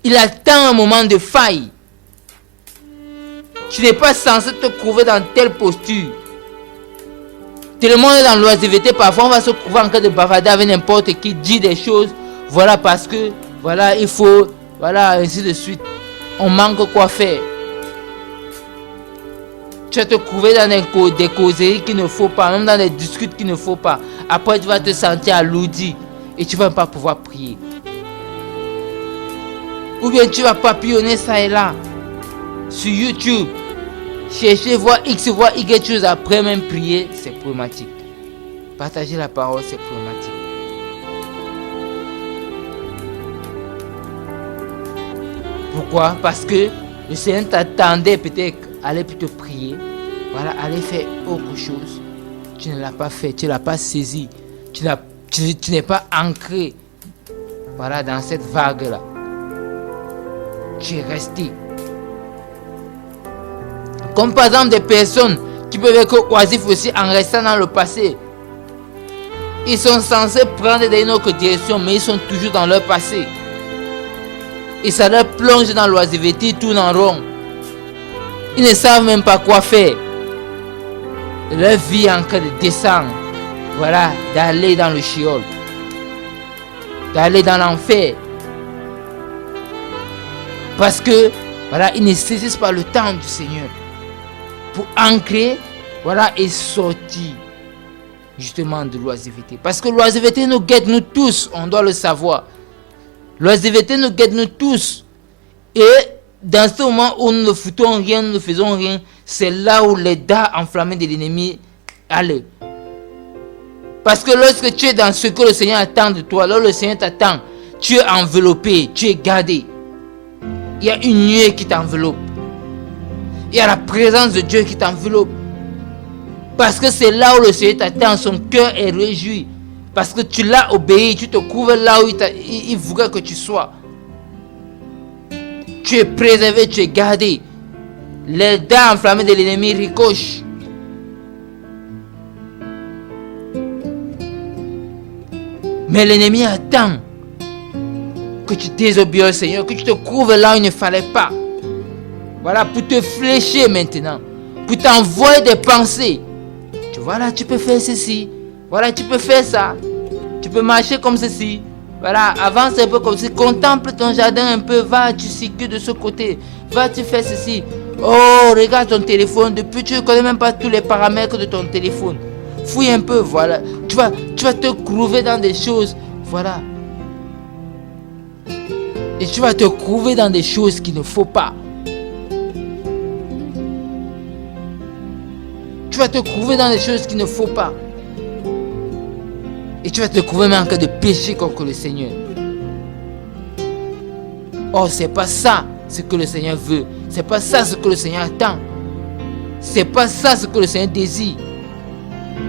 Il attend un moment de faille. Tu n'es pas censé te trouver dans telle posture. Tout le monde est dans l'oisiveté. Parfois, on va se trouver en train de bavarder avec n'importe qui, dit des choses. Voilà, parce que, voilà, il faut, voilà, ainsi de suite. On manque quoi faire. Tu vas te trouver dans des causeries qu'il ne faut pas, même dans des discussions qu'il ne faut pas. Après, tu vas te sentir alourdi et tu ne vas pas pouvoir prier. Ou bien tu vas papillonner ça et là sur YouTube. Chercher, voir X, voir Y choses après même prier, c'est problématique. Partager la parole, c'est problématique. Pourquoi? Parce que le Seigneur t'attendait peut-être à aller plutôt prier. Voilà, aller faire autre chose. Tu ne l'as pas fait, tu ne l'as pas saisi. Tu n'es pas ancré, voilà, dans cette vague-là. Tu es resté. Comme par exemple des personnes qui peuvent être oisifs aussi en restant dans le passé. Ils sont censés prendre une autre direction, mais ils sont toujours dans leur passé. Et ça leur plonge dans l'oisiveté, ils tournent en rond. Ils ne savent même pas quoi faire. Leur vie est en train de descendre. Voilà, d'aller dans le Sheol. D'aller dans l'enfer. Parce que, voilà, ils ne saisissent pas le temps du Seigneur. Pour ancrer, voilà, et sortir justement de l'oisiveté. Parce que l'oisiveté nous guette, nous tous, on doit le savoir. L'oisiveté nous guette, nous tous. Et dans ce moment où nous ne foutons rien, nous ne faisons rien, c'est là où les dards enflammés de l'ennemi allaient. Parce que lorsque tu es dans ce que le Seigneur attend de toi, lorsque le Seigneur t'attend, tu es enveloppé, tu es gardé. Il y a une nuée qui t'enveloppe. Il y a la présence de Dieu qui t'enveloppe. Parce que c'est là où le Seigneur t'attend, son cœur est réjoui. Parce que tu l'as obéi, tu te couvres là où il voudrait que tu sois. Tu es préservé, tu es gardé. Les dents enflammées de l'ennemi ricochent. Mais l'ennemi attend que tu désobéis au Seigneur, que tu te couvres là où il ne fallait pas. Voilà, pour te flécher maintenant, pour t'envoyer des pensées. Tu vois là, tu peux faire ceci. Voilà, tu peux faire ça. Tu peux marcher comme ceci. Voilà, avance un peu comme ceci. Contemple ton jardin un peu. Va, tu circules de ce côté. Va, tu fais ceci. Oh, regarde ton téléphone. Depuis, tu ne connais même pas tous les paramètres de ton téléphone. Fouille un peu, voilà. Tu vas te couver dans des choses. Voilà. Et tu vas te couver dans des choses qu'il ne faut pas. Tu vas te couver dans des choses qu'il ne faut pas. Et tu vas te trouver même en cas de péché contre le Seigneur. Oh, c'est pas ça ce que le Seigneur veut. C'est pas ça ce que le Seigneur attend. C'est pas ça ce que le Seigneur désire.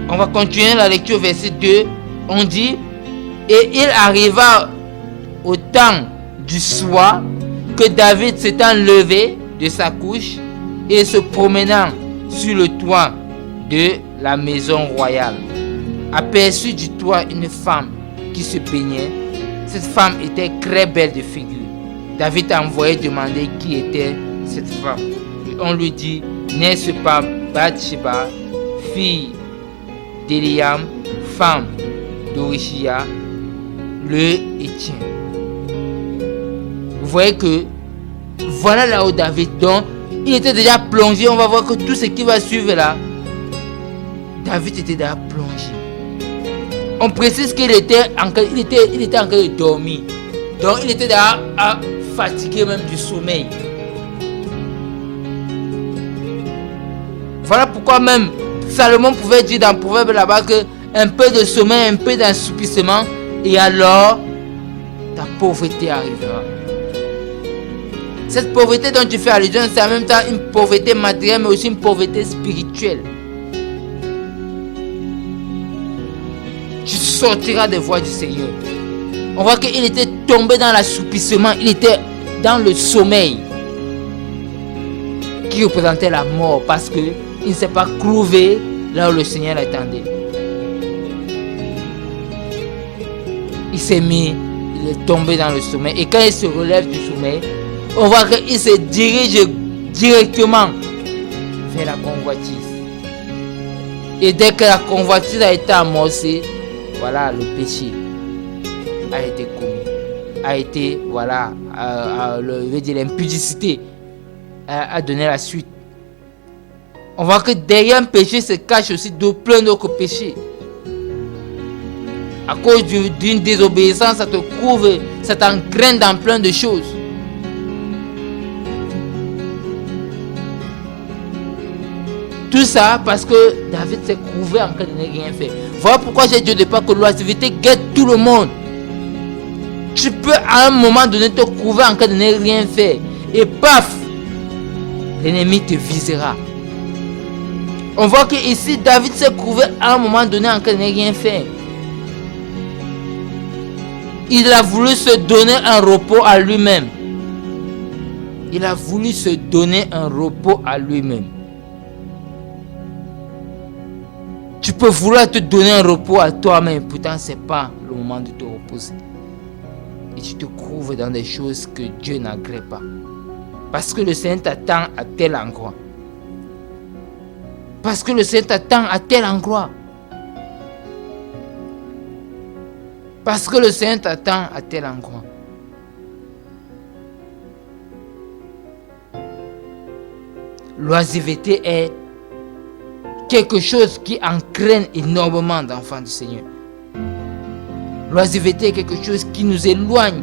On va continuer la lecture verset 2. On dit, et il arriva au temps du soir que David s'étant levé de sa couche et se promenant sur le toit de la maison royale, aperçut du toit une femme qui se baignait. Cette femme était très belle de figure. David a envoyé demander qui était cette femme. Et on lui dit, n'est-ce pas Bathsheba, fille d'Eliam, femme d'Orichia, le Héthien. Vous voyez que voilà là où David, donc il était déjà plongé. On va voir que tout ce qui va suivre là, David était déjà plongé. On précise qu'il était en train de dormir. Donc il était déjà fatigué même du sommeil. Voilà pourquoi même Salomon pouvait dire dans Proverbe là-bas que un peu de sommeil, un peu d'assoupissement, et alors ta pauvreté arrivera. Cette pauvreté dont tu fais allusion, c'est en même temps une pauvreté matérielle, mais aussi une pauvreté spirituelle. Tu sortiras des voies du Seigneur. On voit qu'il était tombé dans l'assoupissement, il était dans le sommeil qui représentait la mort parce qu'il ne s'est pas cloué là où le Seigneur l'attendait. Il s'est mis, il est tombé dans le sommeil. Et quand il se relève du sommeil, on voit qu'il se dirige directement vers la convoitise. Et dès que la convoitise a été amorcée, voilà, le péché a été commis. A été, voilà, l'impudicité a donné la suite. On voit que derrière un péché se cache aussi plein d'autres péchés. À cause d'une désobéissance, ça te couvre, ça t'engraine dans plein de choses. Tout ça parce que David s'est couvert en train de ne rien faire. Voilà pourquoi j'ai dit au départ que l'oisiveté guette tout le monde. Tu peux à un moment donné te couvrir en train de ne rien faire. Et paf, l'ennemi te visera. On voit que ici David s'est couvert à un moment donné en train de ne rien faire. Il a voulu se donner un repos à lui-même. Il a voulu se donner un repos à lui-même. Tu peux vouloir te donner un repos à toi-même, pourtant ce n'est pas le moment de te reposer. Et tu te couvres dans des choses que Dieu n'agrée pas. Parce que le Seigneur t'attend à tel endroit. Parce que le Seigneur t'attend à tel endroit. Parce que le Seigneur t'attend à tel endroit. L'oisiveté est quelque chose qui entraîne énormément d'enfants du Seigneur. L'oisiveté est quelque chose qui nous éloigne.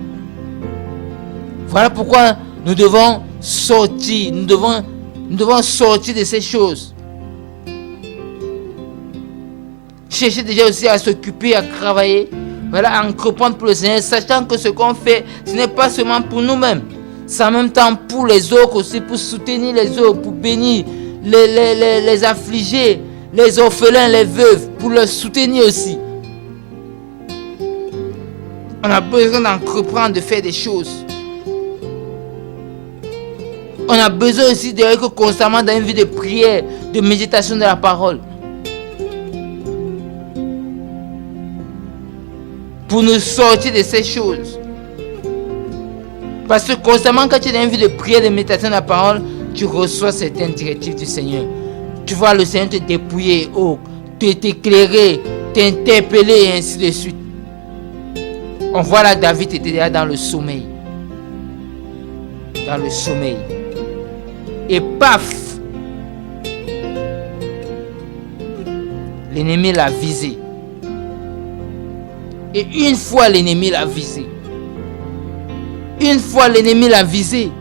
Voilà pourquoi nous devons sortir. Nous devons sortir de ces choses. Chercher déjà aussi à s'occuper, à travailler. voilà, entreprendre pour le Seigneur, sachant que ce qu'on fait, ce n'est pas seulement pour nous-mêmes, c'est en même temps pour les autres aussi, pour soutenir les autres, pour bénir les affligés, les orphelins, les veuves, pour les soutenir aussi. On a besoin d'entreprendre, de faire des choses. On a besoin aussi d'être constamment dans une vie de prière, de méditation de la parole. Pour nous sortir de ces choses. Parce que constamment quand tu es dans une vie de prière, de méditation de la parole, tu reçois certaines directives du Seigneur. Tu vois le Seigneur te dépouiller, t'éclairer, t'interpeller et ainsi de suite. On voit là David était déjà dans le sommeil. Dans le sommeil. Et paf! L'ennemi l'a visé. Et une fois l'ennemi l'a visé. Une fois l'ennemi l'a visé.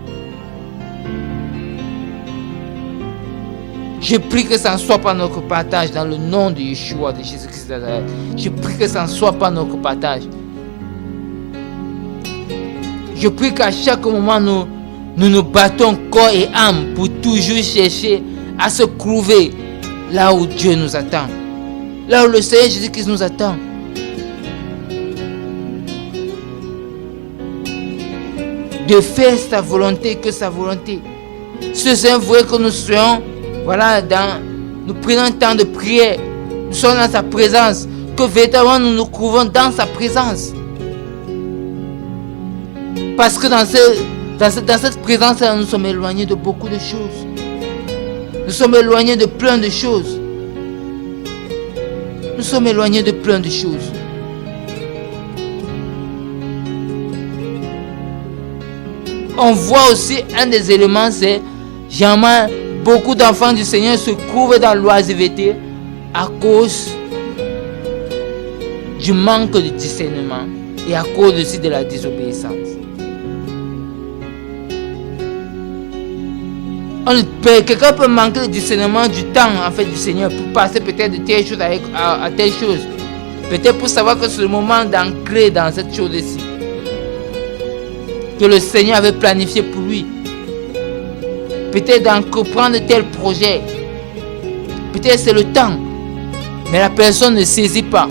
Je prie que ça ne soit pas notre partage dans le nom de Yeshua, de Jésus-Christ de Nazareth. Je prie que ça ne soit pas notre partage. Je prie qu'à chaque moment nous nous battons corps et âme pour toujours chercher à se trouver là où Dieu nous attend. Là où le Seigneur Jésus-Christ nous attend. De faire sa volonté que sa volonté. Ce Seigneur voudrait que nous soyons, voilà, nous prenons un temps de prière. Nous sommes dans sa présence. Que véritablement nous nous trouvons dans sa présence. Parce que dans cette présence-là, nous sommes éloignés de beaucoup de choses. Nous sommes éloignés de plein de choses. Nous sommes éloignés de plein de choses. On voit aussi un des éléments, c'est généralement beaucoup d'enfants du Seigneur se trouvent dans l'oisiveté à cause du manque de discernement et à cause aussi de la désobéissance. Quelqu'un peut manquer de discernement du temps en fait du Seigneur pour passer peut-être de telle chose à telle chose. Peut-être pour savoir que c'est le moment d'ancrer dans cette chose-ci. Que le Seigneur avait planifié pour lui. Peut-être d'entreprendre tel projet. Peut-être c'est le temps. Mais la personne ne saisit pas.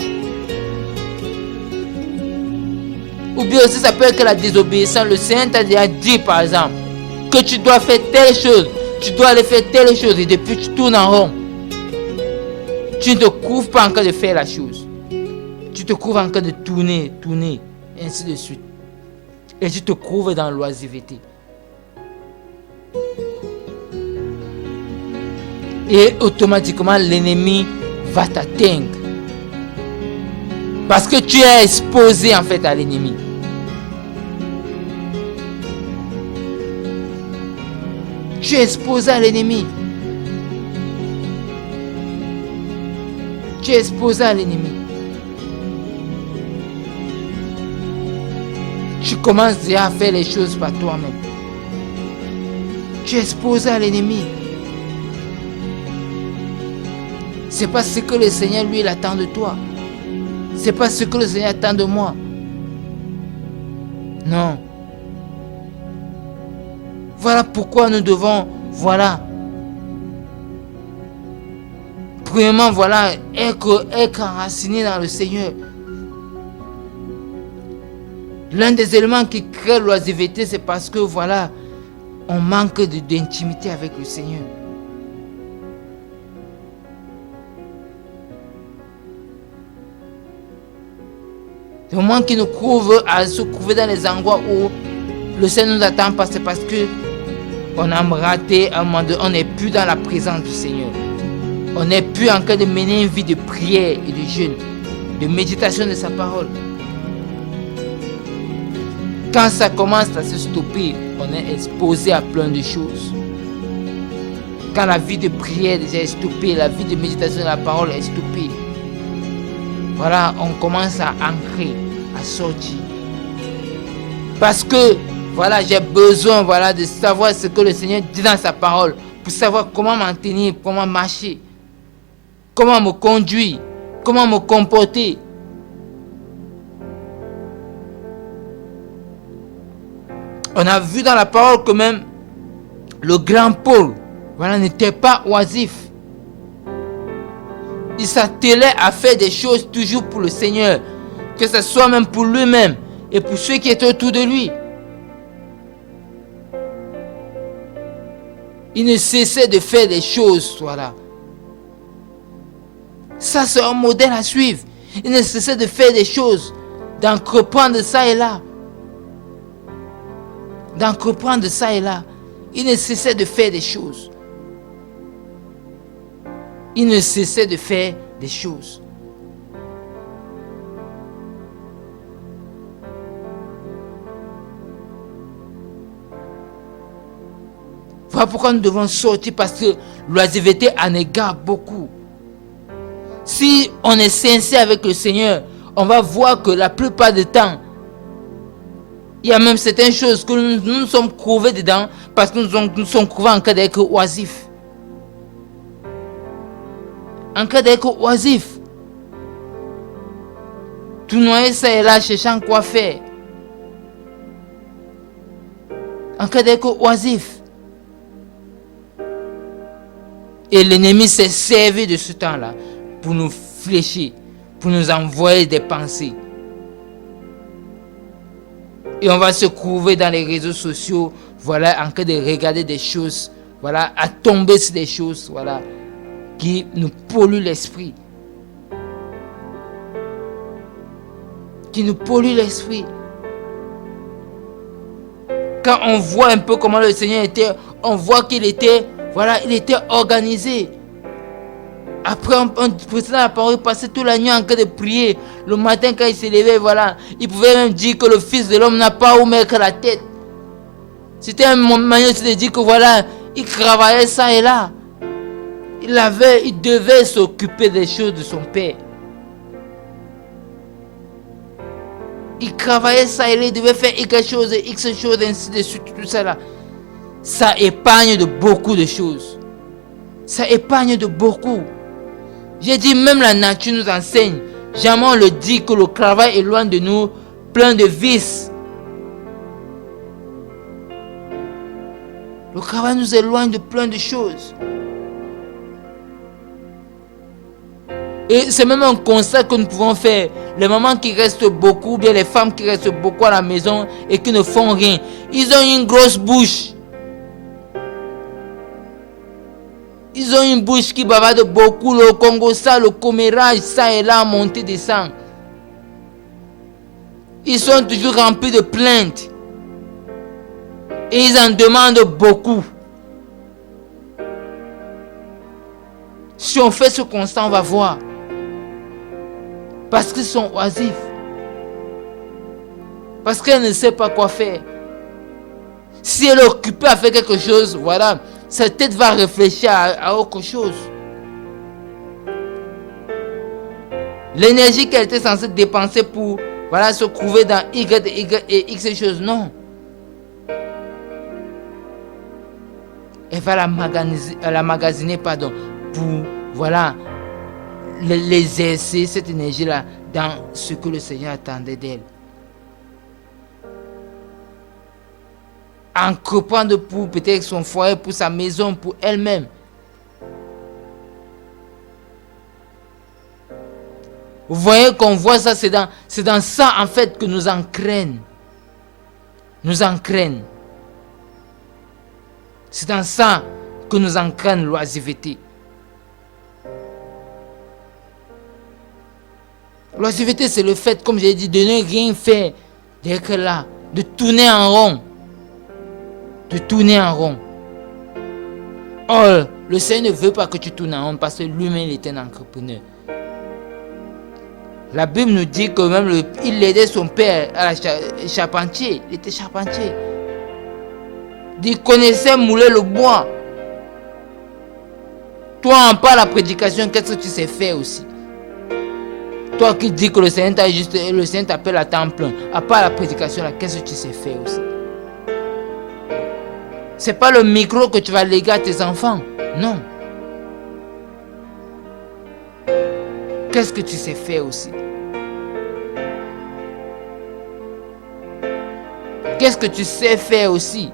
Ou bien aussi ça peut être que la désobéissance. Le Seigneur t'a déjà dit par exemple que tu dois faire telle chose. Tu dois aller faire telle chose. Et depuis tu tournes en rond. Tu ne te trouves pas encore de faire la chose. Tu te trouves encore de tourner, et ainsi de suite. Et tu te trouves dans l'oisiveté. Et automatiquement, l'ennemi va t'atteindre. Parce que tu es exposé en fait à l'ennemi. Tu es exposé à l'ennemi. Tu es exposé à l'ennemi. Tu commences déjà à faire les choses par toi-même. Tu es exposé à l'ennemi. C'est pas ce que le Seigneur lui il attend de toi. C'est pas ce que le Seigneur attend de moi. Non. Voilà pourquoi nous devons, premièrement, être enracinés dans le Seigneur. L'un des éléments qui crée l'oisiveté, c'est parce que on manque d'intimité avec le Seigneur. Le moment qui nous trouve à se trouver dans les endroits où le Seigneur nous attend, c'est parce que on a raté un moment donné, on n'est plus dans la présence du Seigneur. On n'est plus en train de mener une vie de prière et de jeûne, de méditation de sa parole. Quand ça commence à se stopper, on est exposé à plein de choses. Quand la vie de prière déjà est stoppée, la vie de méditation de la parole est stoppée, on commence à ancrer, à sortir. Parce que, j'ai besoin, de savoir ce que le Seigneur dit dans sa parole, pour savoir comment m'en tenir, comment marcher, comment me conduire, comment me comporter. On a vu dans la parole que même le grand Paul, voilà, n'était pas oisif. Il s'attelait à faire des choses toujours pour le Seigneur, que ce soit même pour lui-même et pour ceux qui étaient autour de lui. Il ne cessait de faire des choses, voilà. Ça, c'est un modèle à suivre. Il ne cessait de faire des choses, d'entreprendre ça et là. D'entreprendre ça et là. Il ne cessait de faire des choses. Il ne cessait de faire des choses. Voilà pourquoi nous devons sortir, parce que l'oisiveté en égare beaucoup. Si on est sincère avec le Seigneur, on va voir que la plupart du temps, il y a même certaines choses que nous sommes trouvés dedans parce que nous sommes trouvés en cas d'être oisifs. En cas d'être oisif. Tout noyer ça et là, cherchant quoi faire. En cas d'être oisif. Et l'ennemi s'est servi de ce temps-là pour nous fléchir, pour nous envoyer des pensées. Et on va se trouver dans les réseaux sociaux, voilà, en train de regarder des choses, voilà, à tomber sur des choses, voilà, qui nous polluent l'esprit. Qui nous polluent l'esprit. Quand on voit un peu comment le Seigneur était, on voit qu'il était, voilà, il était organisé. Après, précédant la parole, il passait toute la nuit en train de prier. Le matin, quand il s'est levé, voilà, il pouvait même dire que le Fils de l'homme n'a pas où mettre la tête. C'était un moyen de dire que voilà, il travaillait ça et là. Il devait s'occuper des choses de son Père. Il travaillait ça et là, il devait faire X choses, ainsi de suite, tout ça là. Ça épargne de beaucoup de choses. Ça épargne de beaucoup. J'ai dit, même la nature nous enseigne. Jamais on le dit que le travail est loin de nous, plein de vices. Le travail nous éloigne de plein de choses. Et c'est même un constat que nous pouvons faire. Les mamans qui restent beaucoup, bien les femmes qui restent beaucoup à la maison et qui ne font rien. Ils ont une grosse bouche. Ils ont une bouche qui bavarde beaucoup. Le Congo, ça, le commérage, ça et là, monter, descend. Ils sont toujours remplis de plaintes. Et ils en demandent beaucoup. Si on fait ce constat, on va voir. Parce qu'ils sont oisifs. Parce qu'elle ne sait pas quoi faire. Si elle est occupée à faire quelque chose, voilà, sa tête va réfléchir à autre chose. L'énergie qu'elle était censée dépenser pour, voilà, se trouver dans Y et X choses, non. Elle va la magasiner, pardon, pour, voilà, l'exercer cette énergie-là dans ce que le Seigneur attendait d'elle. Entreprendre pour peut-être son foyer, pour sa maison, pour elle-même. Vous voyez qu'on voit ça, c'est dans ça en fait que nous entraînent. Nous entraînent. C'est dans ça que nous entraîne l'oisiveté. L'oisiveté, c'est le fait, comme j'ai dit, de ne rien faire, d'être là, de tourner en rond. De tourner en rond. Or, le Seigneur ne veut pas que tu tournes en rond parce que lui-même il était un entrepreneur. La Bible nous dit que même il aidait son père à la charpentier. Il était charpentier. Il connaissait mouler le bois. Toi, en part la prédication, qu'est-ce que tu sais faire aussi? Toi qui dis que le Seigneur t'appelle à temps plein, à part la prédication, qu'est-ce que tu sais faire aussi? C'est pas le micro que tu vas léguer à tes enfants. Non. Qu'est-ce que tu sais faire aussi? Qu'est-ce que tu sais faire aussi?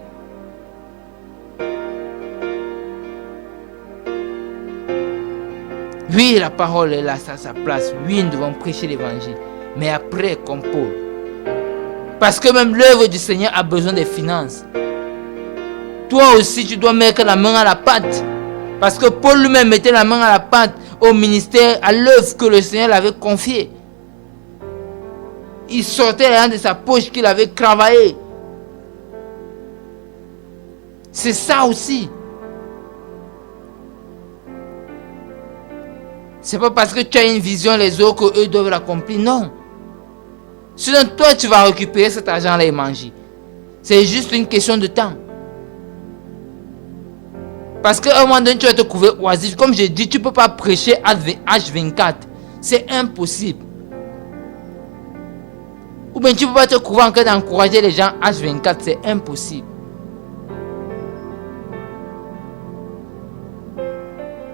Oui, la parole est là, ça a sa place. Oui, nous devons prêcher l'évangile. Mais après, comme Paul. Parce que même l'œuvre du Seigneur a besoin des finances. Toi aussi, tu dois mettre la main à la pâte. Parce que Paul lui-même mettait la main à la pâte au ministère, à l'œuvre que le Seigneur l'avait confiée. Il sortait rien de sa poche qu'il avait travaillé. C'est ça aussi. C'est pas parce que tu as une vision les autres qu'eux doivent l'accomplir. Non. Sinon, toi, tu vas récupérer cet argent-là et manger. C'est juste une question de temps. Parce qu'à un moment donné, tu vas te trouver oisif. Comme j'ai dit, tu ne peux pas prêcher H24. C'est impossible. Ou bien tu ne peux pas te trouver en train d'encourager les gens H24. C'est impossible.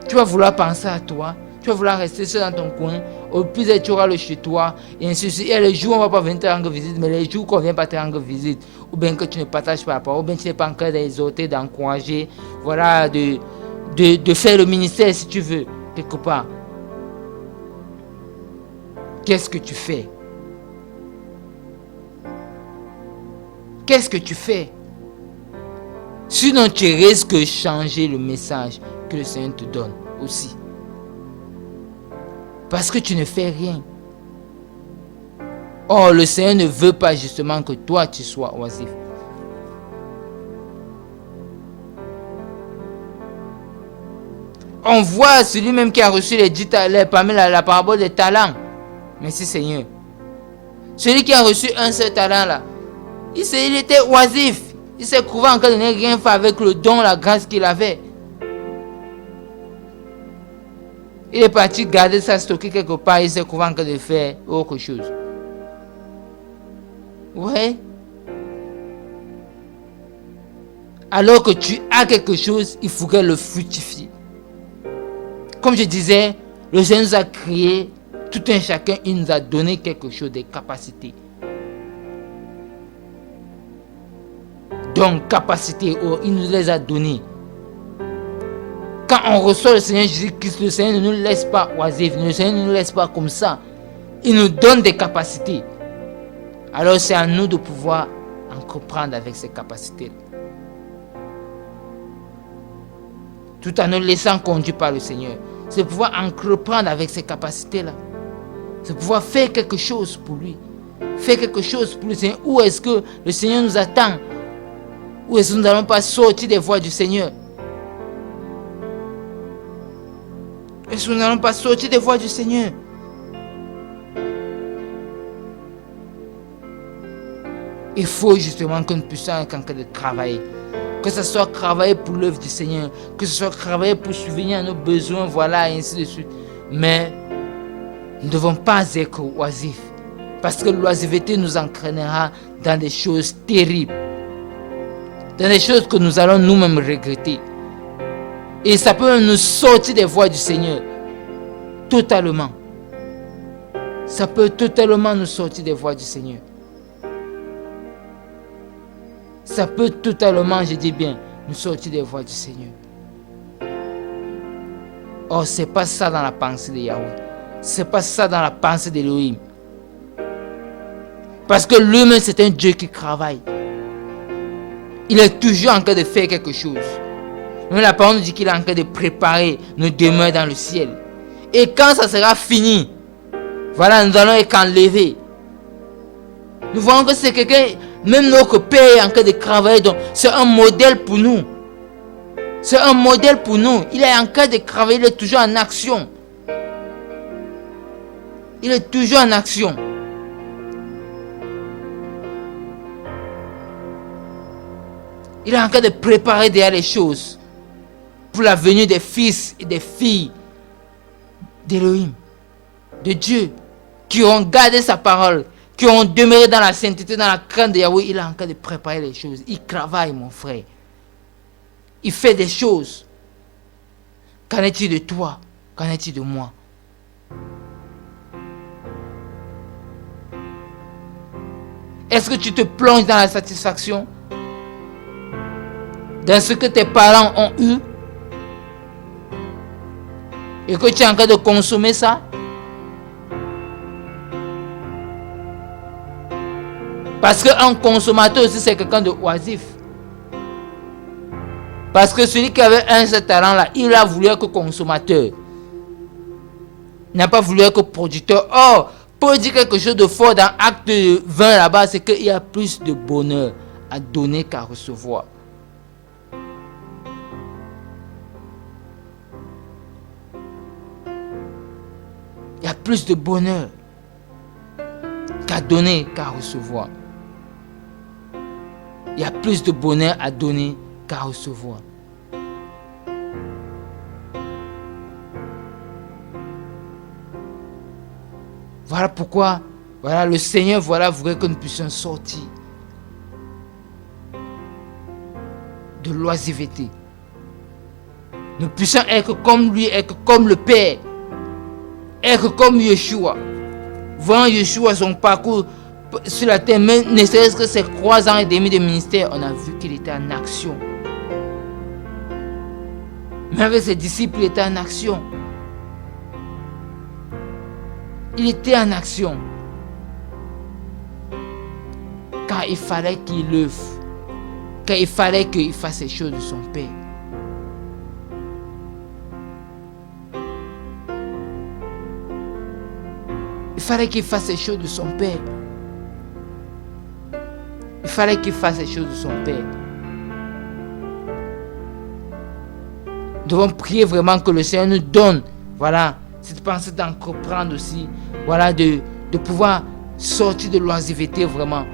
Tu vas vouloir penser à toi. Tu vas vouloir rester seul dans ton coin. Au plus, tu auras le chez toi. Et ainsi de suite. Et les jours, on ne va pas venir te rendre visite. Mais les jours qu'on ne vient pas te rendre visite. Ou bien que tu ne partages pas la parole. Ou bien tu n'es pas en train d'exhorter, d'encourager. Voilà, de faire le ministère si tu veux. Quelque part. Qu'est-ce que tu fais? Qu'est-ce que tu fais? Sinon, tu risques de changer le message que le Seigneur te donne aussi. Parce que tu ne fais rien. Or, le Seigneur ne veut pas justement que toi, tu sois oisif. On voit celui-même qui a reçu les 10 talents, parmi la parabole des talents. Merci Seigneur. Celui qui a reçu un seul talent là, il était oisif. Il s'est trouvé en train de ne rien faire avec le don, la grâce qu'il avait. Il est parti garder ça stocké quelque part. Il s'est trouvé en train de faire autre chose. Ouais. Alors que tu as quelque chose, il faudrait le fructifier. Comme je disais, le Seigneur nous a créé, tout un chacun, il nous a donné quelque chose, des capacités. Donc, capacités, il nous les a données. Quand on reçoit le Seigneur Jésus-Christ, le Seigneur ne nous laisse pas oisifs, le Seigneur ne nous laisse pas comme ça. Il nous donne des capacités. Alors c'est à nous de pouvoir entreprendre avec ces capacités. Tout en nous laissant conduire par le Seigneur. C'est pouvoir entreprendre avec ces capacités-là. C'est pouvoir faire quelque chose pour lui. Faire quelque chose pour le Seigneur. Où est-ce que le Seigneur nous attend? Où est-ce que nous n'allons pas sortir des voies du Seigneur? Est-ce que nous n'allons pas sortir des voies du Seigneur? Il faut justement que nous puissions être en train de travailler. Que ce soit travailler pour l'œuvre du Seigneur. Que ce soit travailler pour subvenir à nos besoins, voilà, et ainsi de suite. Mais nous ne devons pas être oisifs. Parce que l'oisiveté nous entraînera dans des choses terribles. Dans des choses que nous allons nous-mêmes regretter. Et ça peut nous sortir des voies du Seigneur. Totalement. Ça peut totalement nous sortir des voies du Seigneur. Ça peut totalement, je dis bien, nous sortir des voies du Seigneur. Or, ce n'est pas ça dans la pensée de Yahweh. Ce n'est pas ça dans la pensée d'Élohim. Parce que lui-même, c'est un Dieu qui travaille. Il est toujours en train de faire quelque chose. Mais la parole nous dit qu'il est en train de préparer nos demeures dans le ciel. Et quand ça sera fini, voilà, nous allons être enlevés. Nous voyons que c'est quelqu'un, même notre Père est en train de travailler. Donc, c'est un modèle pour nous. C'est un modèle pour nous. Il est en train de travailler, il est toujours en action. Il est toujours en action. Il est en train de préparer derrière les choses pour la venue des fils et des filles d'Élohim, de Dieu, qui ont gardé sa parole, qui ont demeuré dans la sainteté, dans la crainte de Yahweh. Il est en train de préparer les choses. Il travaille, mon frère. Il fait des choses. Qu'en est-il de toi? Qu'en est-il de moi? Est-ce que tu te plonges dans la satisfaction? Dans ce que tes parents ont eu? Et que tu es en train de consommer ça? Parce qu'un consommateur aussi, c'est quelqu'un de oisif. Parce que celui qui avait ce talent-là, il a voulu être consommateur. Il n'a pas voulu être producteur. Or, pour dire quelque chose de fort dans Acte 20 là-bas, c'est qu'il y a plus de bonheur à donner qu'à recevoir. Il y a plus de bonheur qu'à donner qu'à recevoir. Il y a plus de bonheur à donner qu'à recevoir. Voilà pourquoi, le Seigneur, voudrait que nous puissions sortir de l'oisiveté. Nous puissions être comme lui, être comme le Père, être comme Yeshua. Voyant Yeshua, son parcours sur la terre, même ne serait-ce que ses 3 ans et demi de ministère, on a vu qu'il était en action. Même avec ses disciples, il était en action. Il était en action. Quand il fallait qu'il œuvre, quand il fallait qu'il fasse les choses de son Père. Il fallait qu'il fasse les choses de son Père. Il fallait qu'il fasse les choses de son Père. Nous devons prier vraiment que le Seigneur nous donne, cette pensée d'entreprendre aussi, de pouvoir sortir de l'oisiveté vraiment.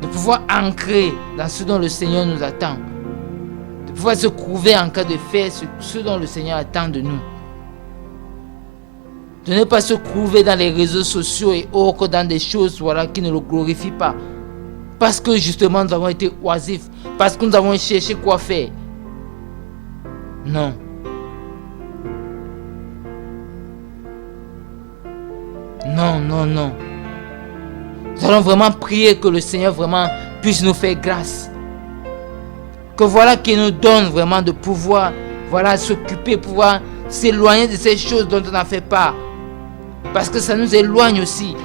De pouvoir ancrer dans ce dont le Seigneur nous attend. De pouvoir se trouver en cas de faire ce dont le Seigneur attend de nous. De ne pas se trouver dans les réseaux sociaux et autres, dans des choses qui ne le glorifient pas. Parce que justement nous avons été oisifs. Parce que nous avons cherché quoi faire. Non. Non. Nous allons vraiment prier que le Seigneur vraiment puisse nous faire grâce. Que qu'il nous donne vraiment de pouvoir s'occuper, pouvoir s'éloigner de ces choses dont on a fait part. Parce que ça nous éloigne aussi.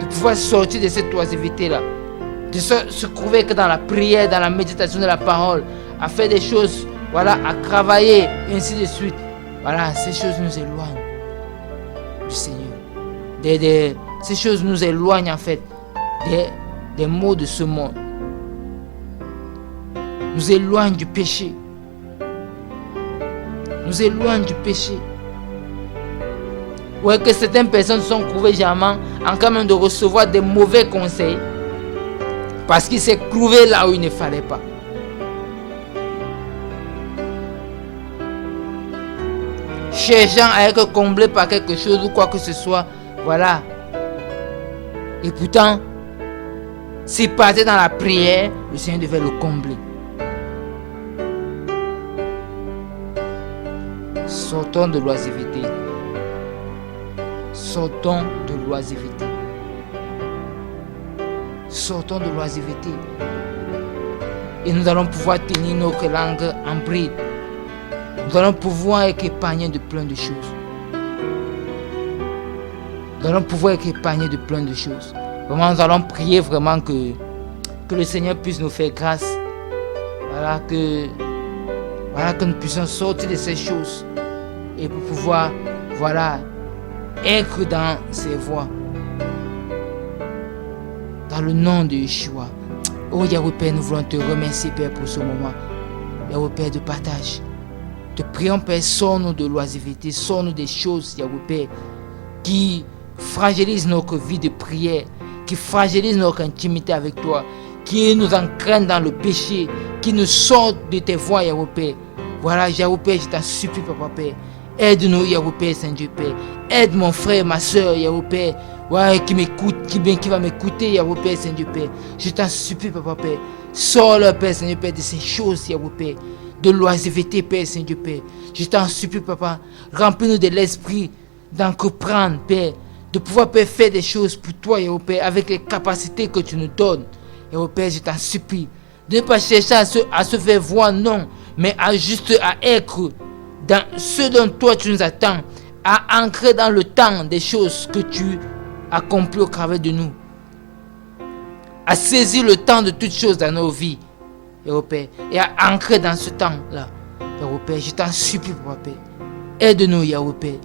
De pouvoir sortir de cette oisiveté-là. De se trouver que dans la prière, dans la méditation de la parole, à faire des choses, à travailler, et ainsi de suite. Ces choses nous éloignent du Seigneur. Ces choses nous éloignent en fait des maux de ce monde. Nous éloignent du péché. Nous éloignent du péché. Ouais, que certaines personnes se sont trouvées généralement en train même de recevoir des mauvais conseils parce qu'ils s'est trouvé là où il ne fallait pas. Cherchant à être comblé par quelque chose ou quoi que ce soit, Et pourtant, s'il partait dans la prière, le Seigneur devait le combler. Sortons de l'oisiveté. Sortons de l'oisiveté. Sortons de l'oisiveté. Et nous allons pouvoir tenir notre langue en bride. Nous allons pouvoir être épargnés de plein de choses. Nous allons pouvoir être épargnés de plein de choses. Vraiment, nous allons prier vraiment que le Seigneur puisse nous faire grâce. Que nous puissions sortir de ces choses. Et pour pouvoir, être dans ses voies. Dans le nom de Yeshua. Oh Yahweh Père, nous voulons te remercier Père pour ce moment. Yahweh Père de partage. Te prions Père, sors-nous de l'oisiveté, sors-nous des choses Yahweh Père qui fragilisent notre vie de prière, qui fragilisent notre intimité avec toi, qui nous entraînent dans le péché, qui nous sortent de tes voies Yahweh Père. Yahweh Père, je t'en supplie Papa Père. Aide-nous, Yahweh Père, Saint-Dieu Père. Aide mon frère, ma soeur, Yahweh Père. Qui m'écoute, qui va m'écouter, Yahweh Père, Saint-Dieu Père. Je t'en supplie, Papa Père. Sors leur Père, Seigneur Père, de ces choses, Yahweh Père. de l'oisiveté, Père Saint-Dieu, Père. Je t'en supplie, Papa, remplis-nous de l'esprit d'entreprendre, Père, de pouvoir, Père, faire des choses pour toi, Yahweh, Père, avec les capacités que tu nous donnes. Yahweh, Père, je t'en supplie, de ne pas chercher à se faire voir, non, mais juste à être dans ce dont toi tu nous attends, à ancrer dans le temps des choses que tu accomplis au travers de nous, à saisir le temps de toutes choses dans nos vies, Père, et à ancrer dans ce temps-là. Père, je t'en supplie, Père. Aide-nous, Yahweh, Père.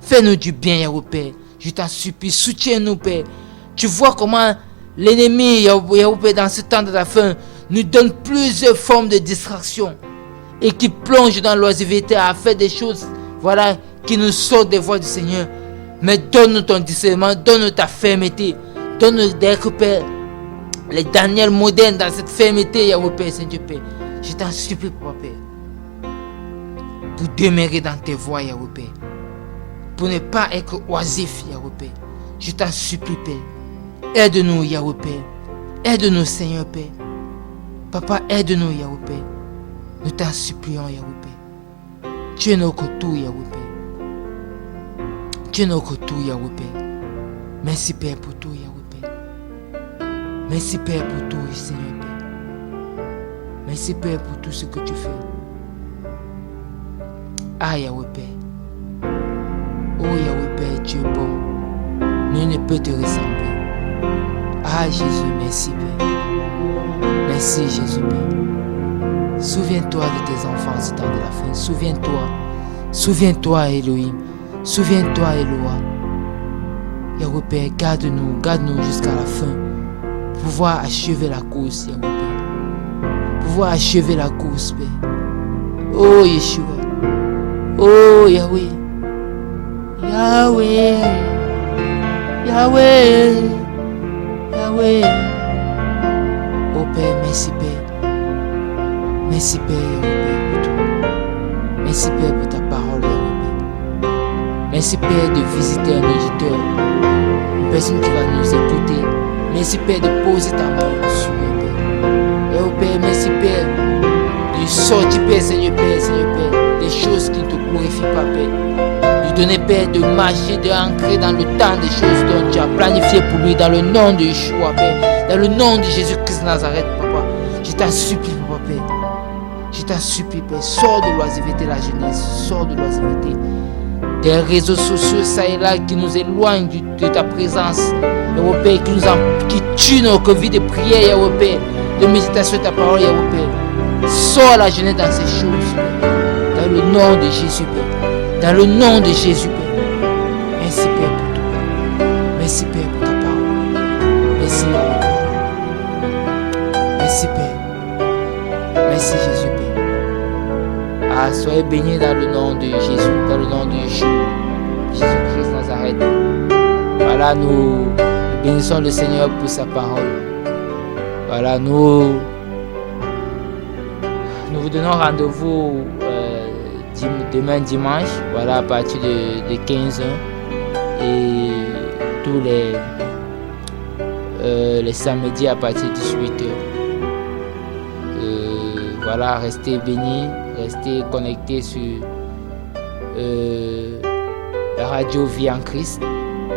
Fais-nous du bien, Yahweh, Père. Je t'en supplie, soutiens-nous, Père. Tu vois comment l'ennemi, Yahweh, Père, dans ce temps de la fin, nous donne plusieurs formes de distraction et qui plonge dans l'oisiveté à faire des choses, voilà, qui nous sortent des voies du Seigneur. Mais donne-nous ton discernement, donne-nous ta fermeté, donne-nous d'être, Père, les Daniel modernes dans cette fermeté, Yahweh, Père, Saint-Dieu, Père. Je t'en supplie, Père, pour demeurer dans tes voies, Yahweh, Père. Pour ne pas être oisif, Yahweh, Père. Je t'en supplie, Père. Aide-nous, Yahweh, Père. Aide-nous, Seigneur, Père. Papa, aide-nous, Yahweh, Père. Nous t'en supplions, Yahweh, Père. Tu es notre tout, Yahweh, Père. Tu es notre tout, Yahweh, Père. Merci, Père, pour tout, Yahweh, Père. Merci, Père, pour tout, Seigneur, Père. Merci, Père, pour tout ce que tu fais. Ah, Yahweh, Père. Oh, Yahweh, Père, tu es bon. Nul ne peut te ressembler. Ah, Jésus, merci, Père. Merci, Jésus, Père. Souviens-toi de tes enfants ce temps de la fin. Souviens-toi. Souviens-toi, Elohim. Souviens-toi, Eloah. Yahweh, Père, garde-nous jusqu'à la fin. Pouvoir achever la course, Yahweh, Père. Pouvoir achever la course, Père. Oh, Yeshua. Oh, Yahweh. Yahweh. Yahweh. Yahweh. Oh, Père, merci, Père. Merci, Père, Yahweh, Père, pour tout. Merci, Père, pour ta parole, Yahweh, Père. Merci, Père, de visiter un auditeur, une personne qui va nous écouter. Merci, Père, de poser ta main sur lui, Père. Yahweh, Père, merci, Père, de sortir, Père, Seigneur, Père, des choses qui ne te glorifient pas, Père. De donner, Père, de marcher, d'ancrer dans le temps des choses dont tu as planifié pour lui, dans le nom de Yeshua, Père, dans le nom de Jésus-Christ de Nazareth, Papa. Je t'en supplie, Papa, Père. Je t'en supplie, Père. Sors de l'oisiveté, la jeunesse. Sors de l'oisiveté. Des réseaux sociaux, ça et là, qui nous éloignent de ta présence, Yahweh, Père, qui tue nos vies de prière, Yahweh, Père, de méditation de ta parole, Yahweh, Père. Sors la jeunesse dans ces choses, Père. Dans le nom de Jésus, Père. Dans le nom de Jésus, Père. Merci, Père, pour tout. Merci, Père, pour ta parole. Merci, Yahweh, Père. Merci, Père. Merci, Jésus, Père. Ah, soyez bénis dans le nom de Jésus, dans le nom de Jésus-Christ de Nazareth. Voilà, nous bénissons le Seigneur pour sa parole. Voilà, nous vous donnons rendez-vous demain dimanche, voilà, à partir de 15h et tous les samedis à partir de 18h. Voilà, restez bénis, restez connectés sur la radio Vie en Christ.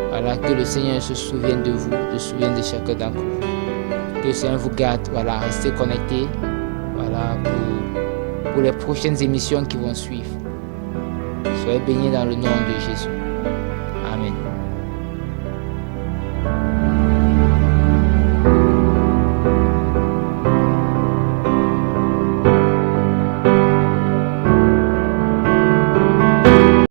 Voilà, que le Seigneur se souvienne de vous, se souvienne de chacun d'entre vous. Que le Seigneur vous garde, voilà, restez connectés, voilà, pour les prochaines émissions qui vont suivre. Soyez bénis dans le nom de Jésus.